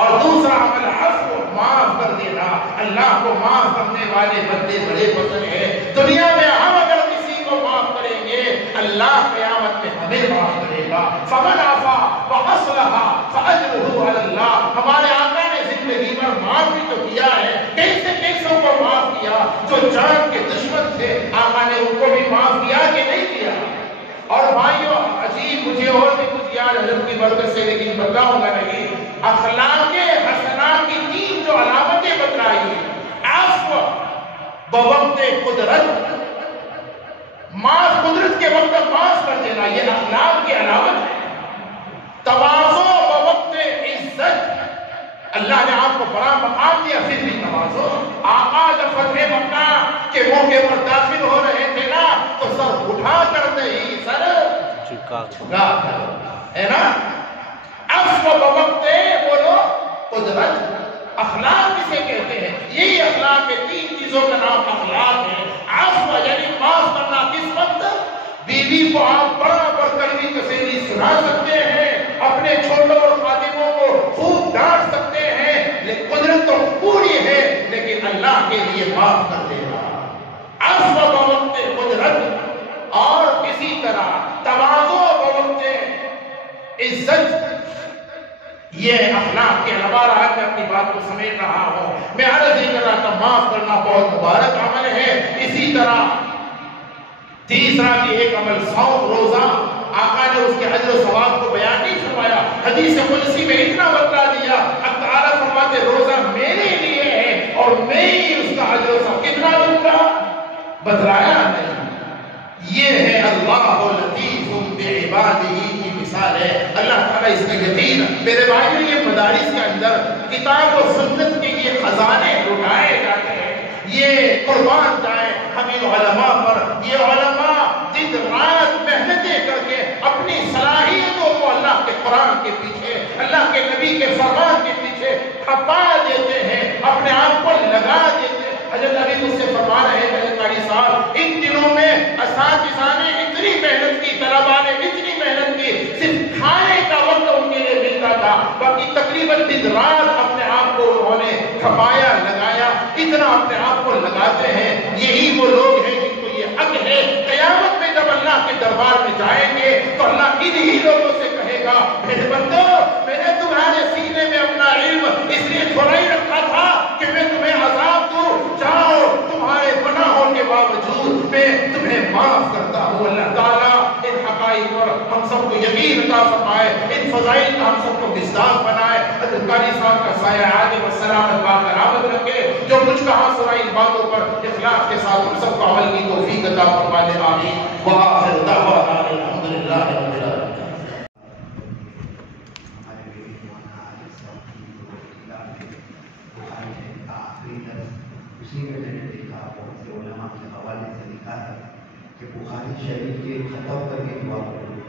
اور دوسرا عمل عفو، معاف کر دینا۔ اللہ کو معاف کرنے والے بندے بڑے پسند ہیں۔ دنیا میں ہم اگر کسی کو معاف کریں گے، اللہ قیامت میں ہمیں معاف کرے گا۔ فمن عفا واصلح فاجرہ علی اللہ۔ ہمارے آقا نے زندگی میں معاف بھی تو کیا ہے، کیسے کیسوں کو معاف کیا جو جان کے دشمن تھے، آقا نے ان کو بھی معاف کیا کہ نہیں کیا؟ اور بھائیوں عجیب، مجھے اور بھی کچھ یاد حضرت کی برکت سے لیکن بتاؤں گا نہیں، اخلاق حسنہ کی 3 جو علامتیں بتلائی بوقت قدرت، معاف قدرت کے وقت معاف کر دینا، یہ اخلاق کی علامت ہے۔ تواضع بوقت عزت، اللہ نے آپ کو بڑا مقام دیا پھر بھی تواضع۔ آقا جب فتح مکہ کے موقع پر داخل ہو رہے تھے نا تو سر اٹھا کر نہیں، سر جھکا کر، ہے نا؟ عفو بوقت بولو قدرت۔ اخلاق کسے کہتے ہیں؟ یہی اخلاق ہے، تین چیزوں کا نام اخلاق ہے۔ عفو یعنی معاف کرنا، کس وقت؟ بیوی کو آپ بڑا کڑوی کسیلی سنا سکتے ہیں، اپنے چھوٹوں اور خادموں کو خوب ڈانٹ سکتے ہیں، لیکن قدرت تو پوری ہے، لیکن اللہ کے لیے معاف کر دینا۔ عفو بوقت قدرت، اور اسی طرح تواضع بوقت عزت، یہ اخلاق کے علاوہ رہا کہ اپنی بات کو سمیٹ رہا ہوں، میں عرض ہی کر رہا تھا معاف کرنا بہت مبارک عمل ہے۔ اسی طرح تیسرا بھی ایک عمل صوم، روزہ۔ آقا نے اس کے اجر و ثواب کو بیان نہیں فرمایا، حدیث قدسی میں اتنا بتلا دیا، اللہ تعالیٰ فرماتے روزہ میرے لیے ہے اور میں ہی اس کا اجر و ثواب کتنا دوں گا، بتلایا نہیں۔ یہ ہے اللہ لطیف بعبادہ کی مثال ہے۔ اللہ تعالیٰ اس کا یقین، میرے بھائیوں یہ مدارس کے اندر کتاب و سنت کے یہ خزانے لٹائے جاتے ہیں، یہ قربان جائیں ہم ان علماء پر۔ یہ علماء دن رات محنتیں کر کے اپنی صلاحیتوں کو اللہ کے قرآن کے پیچھے، اللہ کے نبی کے فرمان کے پیچھے کھپا دیتے ہیں، اپنے آپ کو لگا دیتے ہیں۔ حضرت نبی مجھ سے فرما رہے تھے قاری صاحب، ان دنوں میں اساتذہ نے اتنی محنت کی، طلباء نے اتنی محنت کی، صرف کھانے کا وقت ان کے لیے ملتا تھا، باقی تقریباً دن رات اپنے آپ کو انہوں نے کھپایا، لگایا، اتنا اپنے آپ کو لگاتے ہیں۔ یہی وہ لوگ ہیں جن کو یہ حق ہے، قیامت میں جب اللہ کے دربار میں جائیں گے تو اللہ انہی لوگوں سے کہے گا، میرے بندو میں نے تمہارے سینے میں اپنا علم اس لیے چھوڑا ہی رکھا تھا کہ میں تمہیں عذاب دوں، جاؤ تمہارے گناہوں کے باوجود میں تمہیں معاف کرتا ہوں۔ اللہ تعالیٰ ان حقائق پر ہم سب کو یقین عطا فرمائے، ان فضائل کا ہم سب کو مصداق بنائے۔ حضرت قاری صاحب کا سایہ عاجل و سلامت برقرار رکھے، جو کچھ کہا سنا ان باتوں پر اخلاص کے ساتھ ہم سب کو عمل کی توفیق عطا فرما دے، آمین۔ وآخر دعوانا الحمدللہ رب العالمین۔ اسی میں نے دیکھا بہت سے علماء کے حوالے سے لکھا ہے کہ بخاری شریف کے ختم کر کے دعا کرو،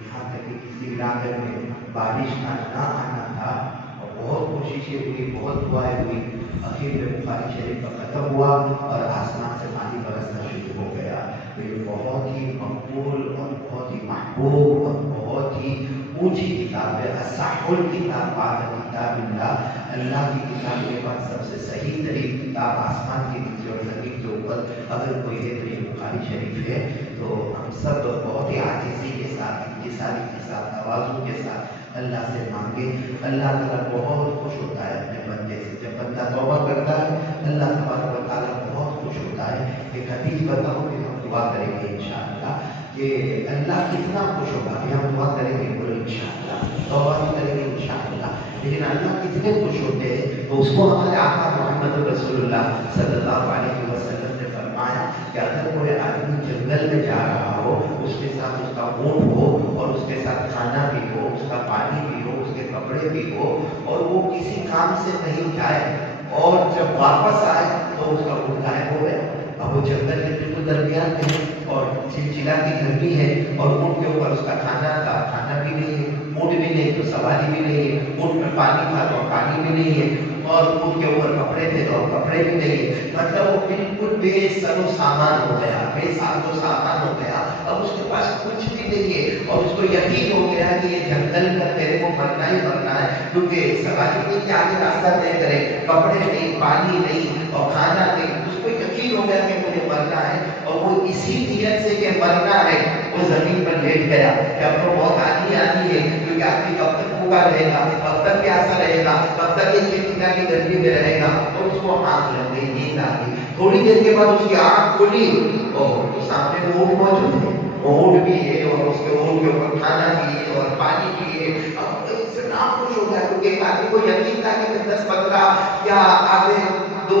یہاں تک کہ کسی علاقے میں بارش کا نہ آنا تھا اور بہت کوششیں ہوئی، بہت دعائیں ہوئی، آخر میں بخاری شریف کا ختم ہوا اور آسمان سے پانی برسنا شروع ہو گیا۔ یہ بہت ہی مقبول اور بہت ہی محبوب اور بہت ہی اونچی کتاب ہے، اصح الکتاب بعد کتاب اللہ۔ اللہ کی کتاب کے بعد سب سے صحیح ترین کتاب آسمان کے نیچے اور زمین کے اوپر اگر کوئی ہے تو یہ بخاری شریف ہے۔ تو ہم سب بہت ہی عاجزی کے ساتھ، انکساری کے ساتھ، تواضع کے ساتھ اللہ سے مانگے۔ اللہ تعالیٰ بہت خوش ہوتا ہے اپنے بندے سے، جب بندہ توبہ کرتا ہے اللہ تبارک و تعالیٰ بہت خوش ہوتا ہے۔ ایک حدیث بتاؤں کہ ہم دعا کریں گے انشاءاللہ کہ اللہ کتنا خوش ہوگا کہ ہم دعا کریں گے، بولو انشاءاللہ، توبہ بھی کریں گے انشاءاللہ، لیکن اللہ کتنے خوش ہوتے ہیں تو اس کو ہمارے آقا محمد رسول اللہ صلی اللہ علیہ وسلم نے فرمایا کہ اگر کوئی آدمی جنگل میں جا رہا ہو، اس کے ساتھ اس کا اونٹ ہو اور اس کے ساتھ کھانا بھی ہو، اس کا پانی بھی ہو، اس کے کپڑے بھی ہو، اور وہ کسی کام سے کہیں جائے اور جب واپس آئے تو اس کا اونٹ غائب ہو گیا، اب وہ جنگل کے بالکل درمیان ہے اور چلچلاتی گرمی ہے اور اونٹ کے اوپر اس کا کھانا تھا، کھانا بھی نہیں ہے، اونٹ بھی نہیں تو سواری بھی نہیں ہے، اونٹ میں پانی تھا تو پانی بھی نہیں ہے، اور اونٹ کے اوپر کپڑے تھے تو کپڑے بھی نہیں ہے، مطلب وہ بالکل بے سر و سامان ہو گیا، بے ساز و سامان ہو گیا، اب اس کے پاس کچھ بھی نہیں ہے اور اس کو یقین ہو گیا کہ یہ جنگل کا میرے کو مرنا ہی مرنا ہے، کیونکہ سواری نہیں کہ آگے راستہ طے کرے، کپڑے نہیں، پانی نہیں اور کھانا نہیں، اس کو یقین ہو گیا کہ مجھے مرنا ہے، اور وہ اسی نیت سے کہ مرنا ہے وہ زمین پر لیٹ گیا کہ اب تو بہت آدھی ہے، کیونکہ آدمی کب تک بھوکا رہے گا، کب تک پیاسا رہے گا، کب تک یہ چلچلا کی گرمی میں رہے گا، اور اس کو آنکھ لگ گئی، نیند آ گئی، تھوڑی دیر کے بعد اس کی آنکھ کھلی اور سامنے وہ اونٹ موجود ہے، اونٹ بھی ہے اور اس کے اونٹ کے اوپر کھانا بھی ہے اور پانی بھی ہے، اب اس سے نام خوش ہو گیا کیونکہ ایک آدمی کو یقین تھا کہ 10-15 یا آگے 2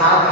7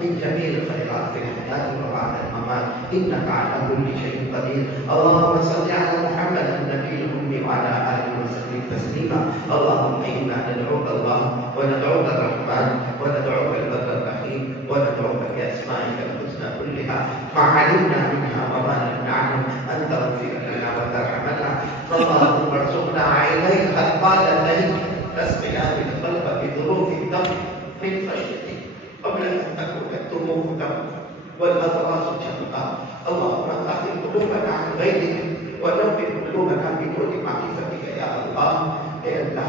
من جميع الخيرات في الحياة وبعد الممات إنك على كل شيء قدير. اللهم صل على محمد النبي الأمي وعلى آله وسلم تسليما. اللهم إنا ندعوك الله وندعوك الرحمن وندعوك البر الرحيم وندعوك بأسمائك الحسنى كلها ما علمنا منها وما لم نعلم أن تغفر لنا وترحمنا. اللهم ارزقنا عينيك قال الليل تسقينا بالقلب بظروف الدم من خشيتك قبل أن تكون الدموع دما والأضراس شقا. اللهم طهر قلوبنا عن غيرك ونور قلوبنا بنور معرفتك يا الله. يا الله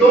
2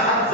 7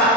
7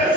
10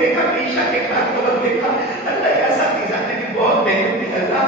دیکھا عیشا کے بعد وقت دیکھا اللہ یا اساتذہ نے بھی بہت محنت کی اللہ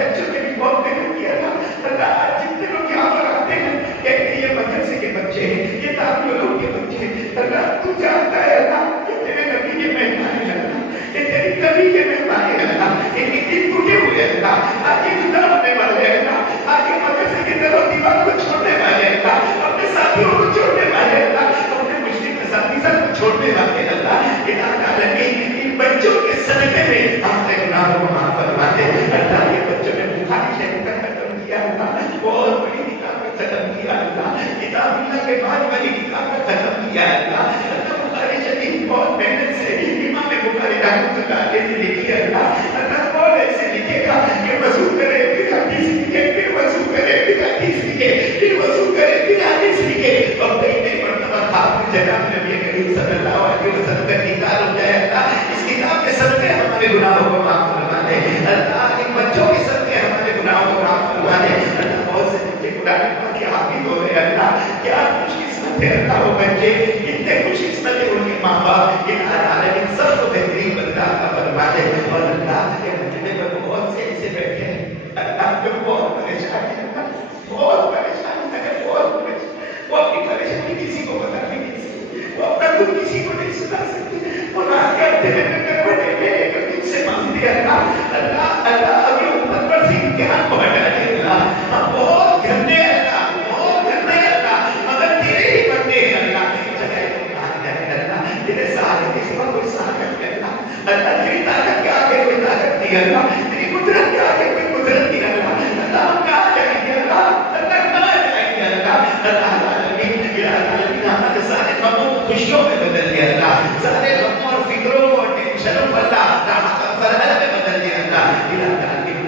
بچوں نے بھی بہت محنت کی اللہ جتنے لوگ یہاں پر آتے ہیں کہتے یہ مدرسے کے بچے ہیں یہ دارالعلوم کے بچے ہیں اللہ تو جانتا ہے اللہ کہ تیرے نبی کے مہمان ہیں اللہ یہ تیری نبی کے مہمان ہیں اللہ یہ دن ٹوٹے ہوئے اللہ آج یہ جدا ہونے والے ہیں اللہ آج یہ مدرسے کے در و دیوار کو چھوڑنے والے ہیں اللہ اپنے ساتھیوں کو چھوڑنے والے ہیں اللہ اپنے مشرک اساتذہ کو چھوڑنے والے ہیں اللہ ان بچوں کے صدقے میں اپنے گناہوں کو معاف فرما دے اللہ یہ بچوں نے بخاری شریف کا ختم کیا اللہ بہت بڑی کتاب کا ختم کیا اللہ کتاب اللہ کے بعد والی کتاب کا ختم کیا اللہ اللہ بخاری شریف بہت محنت سے امام بخاری رحمۃ اللہ علیہ نے لکھی اللہ بہت ایسے لکھے گا کہ وضو کرے پھر حدیث لکھے پھر وضو کرے پھر حدیث لکھے پھر وضو کرے پھر حدیث لکھے اور کئی مرتبہ خواب جناب نبی کریم صلی اللہ علیہ وسلم کا دیدار ہو جائے اللہ اس کتاب کے صدقے ہمارے گناہوں کو معاف فرما دے اللہ ان بچوں کے صدقے ہمارے گناہوں کو معاف فرما دے اللہ بہت سے بچے قرآن پاک کے حافظ ہو رہے اللہ کیا خوش قسمت ہے اللہ وہ بچے کتنے خوش قسمت ہے ان کے ماں باپ ان عالمین سب کو بہترین بندہ عطا فرما دے اور اللہ کے مجمع میں بہت سے ایسے بیٹھے ہیں اللہ جو بہت پریشان ہے بہت پریشان ہے بہت پریشان وہ اپنی پریشانی کسی کو بتا نہیں سکتی وہ اپنا دکھ کسی کو نہیں سنا سکتی وہ نہ کہتے ہیں سے مانگتے اللہ اللہ اللہ ابھی اوپر پر سے امتحان کو ہٹا دے اللہ ہم بہت گندے اللہ بہت گندے اللہ مگر تیرے ہی بندے ہیں اللہ تیری جگہ کو کہاں جائے اللہ تیرے سہارے کے سوا کوئی سہارا نہیں اللہ اللہ تیری طاقت کے آگے کوئی طاقت نہیں اللہ تیری قدرت کے آگے کوئی قدرت نہیں اللہ اللہ ہم کہاں جائیں گے اللہ اللہ کہاں جائیں گے اللہ اللہ العالمین یا العالمین ہمارے سارے غموں کو خوشیوں میں بدل دیا اللہ سارے غموں اور فکروں اور ٹینشنوں کو اللہ فرحت میں بدل دیا اللہ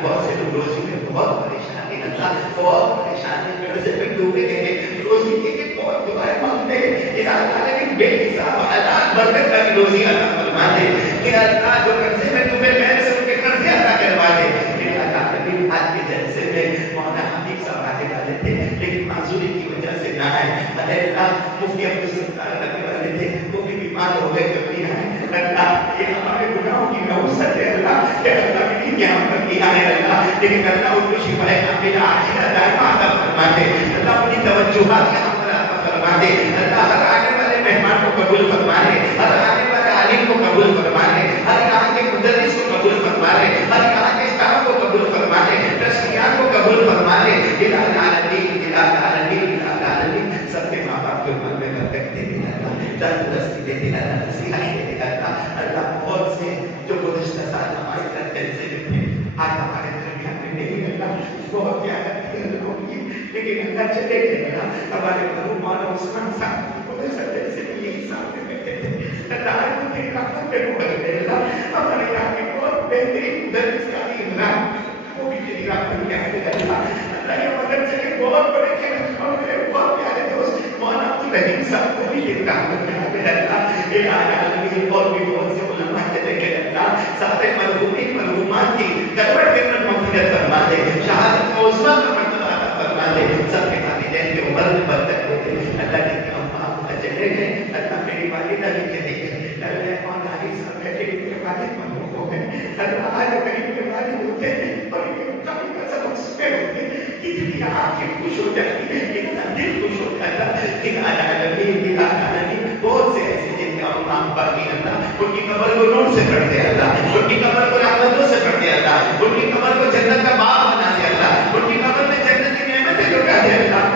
بہت سے لوگ روزی میں بہت پریشانی اللہ بہت پریشانی قرضے میں ڈوبے گئے روزی کے لیے بہت دعائیں مانگتے ہیں اللہ بے حساب حلال برکت کا روزی عطا فرما دے کہ اللہ جو قرضے میں ڈوبے میں سے ان کے قرضے ادا کروا دے اللہ آج کے جلسے میں مولانا حبیب صاحب آنے والے تھے لیکن معذوری کی وجہ سے نہ آئے اللہ مفتی عبدالستار رکھنے والے تھے وہ بھی بیمار ہو گئے کبھی آئے اللہ یہ ہمارے گناہوں کی نوسط ہے اللہ کہ اللہ کی دین یہاں پر کیا ہے اللہ لیکن اللہ ان کو شفائے کاملہ عاجلہ دائمہ عطا فرما دے اللہ اپنی توجہات یہاں پر عطا فرما دے اللہ ہر آنے والے مہمان کو قبول فرما لے ہر آنے والے عالم کو قبول فرما لے ہر یہاں کے مدرس کو قبول فرما لے ہر یہاں کے اسٹاف کو قبول فرما لے ٹرسٹیان کو قبول فرما لے الہ العالمین الہ العالمین الہ العالمین سب کے ماں باپ کو مال میں برکت دے دے اللہ تندرستی دے دے اللہ صحت دے دے اللہ اللہ بہت سے جو گزشتہ سال ہمارے ساتھ جلسے میں تھے آج ہمارے درمیان میں نہیں اللہ بہت پیارا تھی اللہ کی لیکن اللہ چلے گئے اللہ ہمارے مرحوم مولانا عثمان صاحب گزشتہ جلسے میں یہی سامنے بیٹھے تھے اللہ آج ان کے کافر پہ گزر گئے اللہ ہمارے یہاں کے بہت بہترین مدرس قاری عمران وہ بھی تیری راہ پر کیا ہے اللہ اللہ یہ مدرسے کے بہت بڑے خیال اور میرے بہت پیارے دوست مولانا عبدالرحیم صاحب کو بھی تیری راہ پر کیا ہے اللہ یہ عالمین اور بھی بہت سے علماء چلے گئے اللہ سارے مرحومین مرحومات کی قبر کے اندر مغفرت فرما دے شہادت عظمیٰ کا مرتبہ عطا فرما دے سب کے والدین کے عمر میں برکت دے دے اللہ کی اماں چلے گئے اللہ میری والدہ بھی چلے گئے اللہ اور علی صاحب بیٹھے ان کے والد مرحوم ہو گئے اللہ آج اگر ان کے والد ہوتے اور ان کے کبھی کا سبق سنے ہوتے کتنی آنکھیں خوش ہو جاتی ہے کتنا دل خوش ہو جاتا کہ العالمین بہت سے ایسے جن کا نام باقی اللہ ان کی قبر کو نور سے بھر دے اللہ ان کی قبر کو رحمتوں سے بھر دے اللہ ان کی قبر کو جنت کا باغ بنا دے اللہ ان کی قبر میں جنت کی نعمتیں لٹا دے اللہ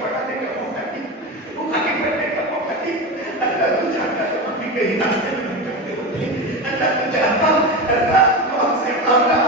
پڑھانے کا موقع دی بخاری پڑھنے کا موقع دی اللہ تو چاہتا تو ہم بھی کہیں راستے میں کرتے ہوتے اللہ تو چاہتا اللہ بہت سے معاملہ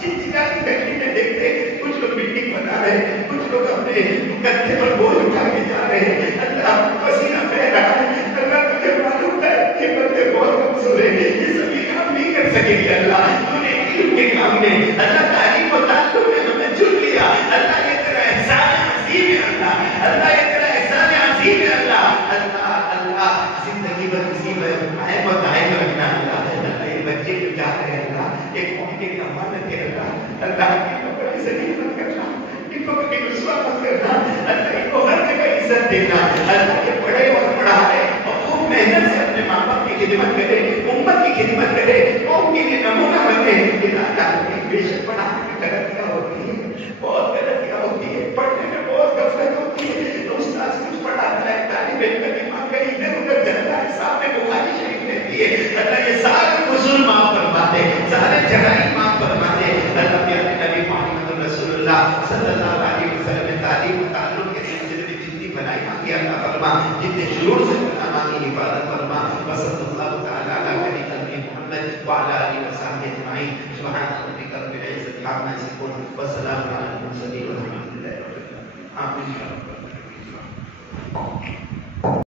چنچناتی فیکٹری میں دیکھتے کچھ لوگ بلڈنگ بنا رہے ہیں کچھ لوگ اپنے کندھے پر بوجھ اٹھا کے جا رہے ہیں اللہ پسینہ بہ رہا ہے اللہ تجھے معلوم ہے کہ بندے بہت کمزور ہیں یہ سب یہ کام نہیں کر سکے گی اللہ تو نے علم کے کام میں اللہ تعلیم و تعلق میں ہمیں چن لیا اللہ یہ تیرا احسان عظیم ہے اللہ اللہ یہ تیرا احسان عظیم ہے اللہ اللہ اللہ زندگی بھر کسی قائم و دائم رکھنا اللہ اللہ یہ بچے جو جا رہے ہیں اللہ ایک قوم کی امانت ہے اللہ اللہ کی کپڑے سے نہیں مت کرنا ان کو کبھی رسوا مت کرنا اللہ ان کو ہر جگہ عزت دینا اللہ یہ پڑھے اور پڑھائے اور خوب محنت سے اپنے ماں باپ کی خدمت کرے، امت کی خدمت کرے، قوم کے لیے نمونہ بنے. بے شک پڑھانے میں غلطیاں ہوتی ہیں، بہت غلطیاں ہوتی ہیں، پڑھنے میں بہت غفلت ہوتی ہے. استاد کچھ پڑھاتا ہے، طالب علم کا دماغ کہیں ادھر ادھر جاتا ہے، سامنے بخاری شریف رہتی ہے. اللہ یہ سارے قصور معاف فرما دے، سارے جرائی معاف فرما دے. اللہ پیارے نبی محمد رسول اللہ صلی اللہ علیہ وسلم تعلیم و تعلق کے سلسلے میں جتنی بھلائی مانگی اللہ فرما، جتنے شرور سے گناہ مانگی حفاظت فرما. وصلی اللہ تعالی علی نبی محمد وعلی آلہ وصحبہ اجمعین. سبحان ربک رب العزۃ عما یصفون وسلام علی المرسلین والحمد للہ.